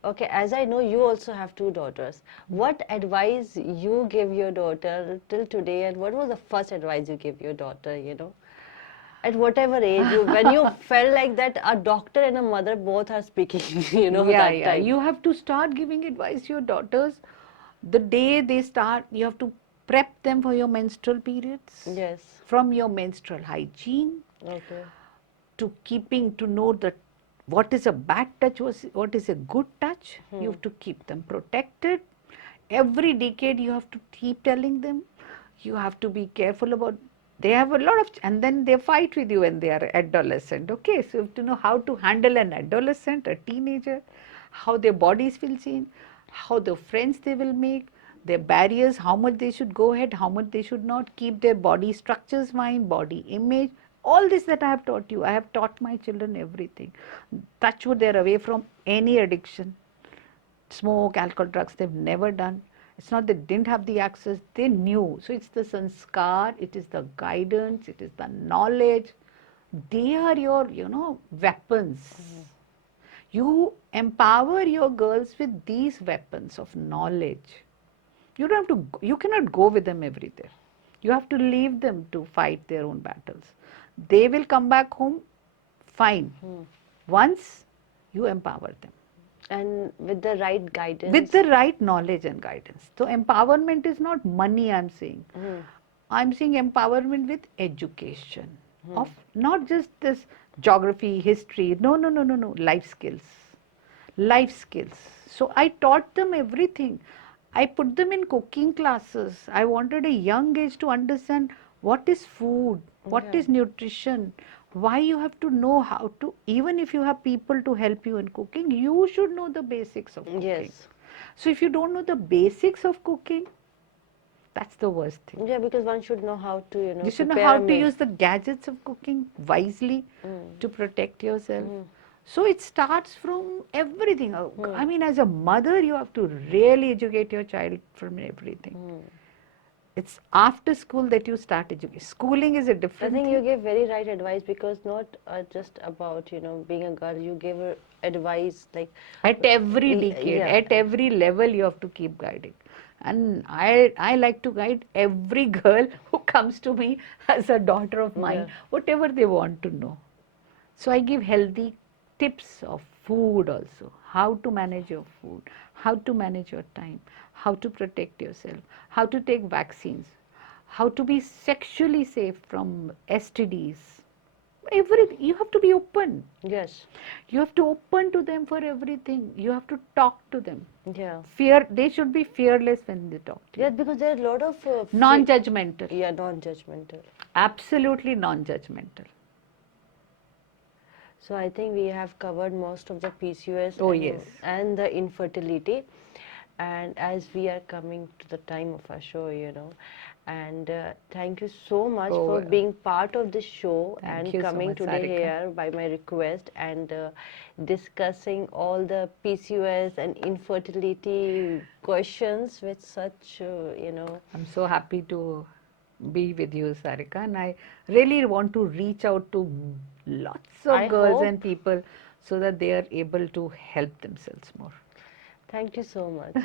Okay, as I know, you also have 2 daughters. What advice you give your daughter till today, and what was the first advice you give your daughter, At whatever age, when you felt like that a doctor and a mother both are speaking, that time. You have to start giving advice to your daughters. The day they start, you have to prep them for your menstrual periods. Yes, From your menstrual hygiene okay. to keeping to know the what is a bad touch, what is a good touch. You have to keep them protected. Every decade you have to keep telling them, you have to be careful about, they have a lot of, and then they fight with you when they are adolescent. Okay, so you have to know how to handle an adolescent, a teenager, how their bodies will change, how the friends they will make, their barriers, how much they should go ahead, how much they should not, keep their body structures fine, body image. All this that I have taught you, I have taught my children everything. Touch wood, they're away from any addiction, smoke, alcohol, drugs, they've never done. It's not they didn't have the access, they knew. So it's the sanskar, it is the guidance, it is the knowledge. They are your, weapons. You empower your girls with these weapons of knowledge. You don't have to, you cannot go with them everywhere. You have to leave them to fight their own battles. They will come back home fine once you empower them. And with the right guidance. With the right knowledge and guidance. So empowerment is not money, I'm saying. I'm saying empowerment with education of not just this geography, history. No, no, no, no, no. Life skills. Life skills. So I taught them everything. I put them in cooking classes. I wanted a young age to understand what is food, what Yeah. is nutrition, why you have to know how to, even if you have people to help you in cooking, you should know the basics of cooking. Yes. So if you don't know the basics of cooking, that's the worst thing. Yeah, because one should know how to, You should know prepare how a to meal. use the gadgets of cooking wisely to protect yourself. So it starts from everything. I mean, as a mother, you have to really educate your child from everything. It's after school that you start education. Schooling is a I different think thing. you gave very right advice, because not just about, being a girl, you gave her advice like, At every Y- decade, yeah. at every level, you have to keep guiding. And I like to guide every girl who comes to me as a daughter of mine, Yeah. whatever they want to know. So I give healthy tips of food also, how to manage your food, how to manage your time, how to protect yourself, how to take vaccines, how to be sexually safe from STDs. Everything, you have to be open. Yes. You have to open to them for everything. You have to talk to them. Yeah. Fear, they should be fearless when they talk to Yeah, you. because there are a lot of Non-judgmental. yeah, non-judgmental. Absolutely non-judgmental. So I think we have covered most of the PCOS Oh, yes. and the infertility. And as we are coming to the time of our show, and thank you so much Oh, for being part of the show thank and you so coming much, today Sarika. here by my request, and discussing all the PCOS and infertility questions with such, I'm so happy to be with you, Sarika, and I really want to reach out to lots of I girls hope. and people so that they are able to help themselves more. Thank you so much.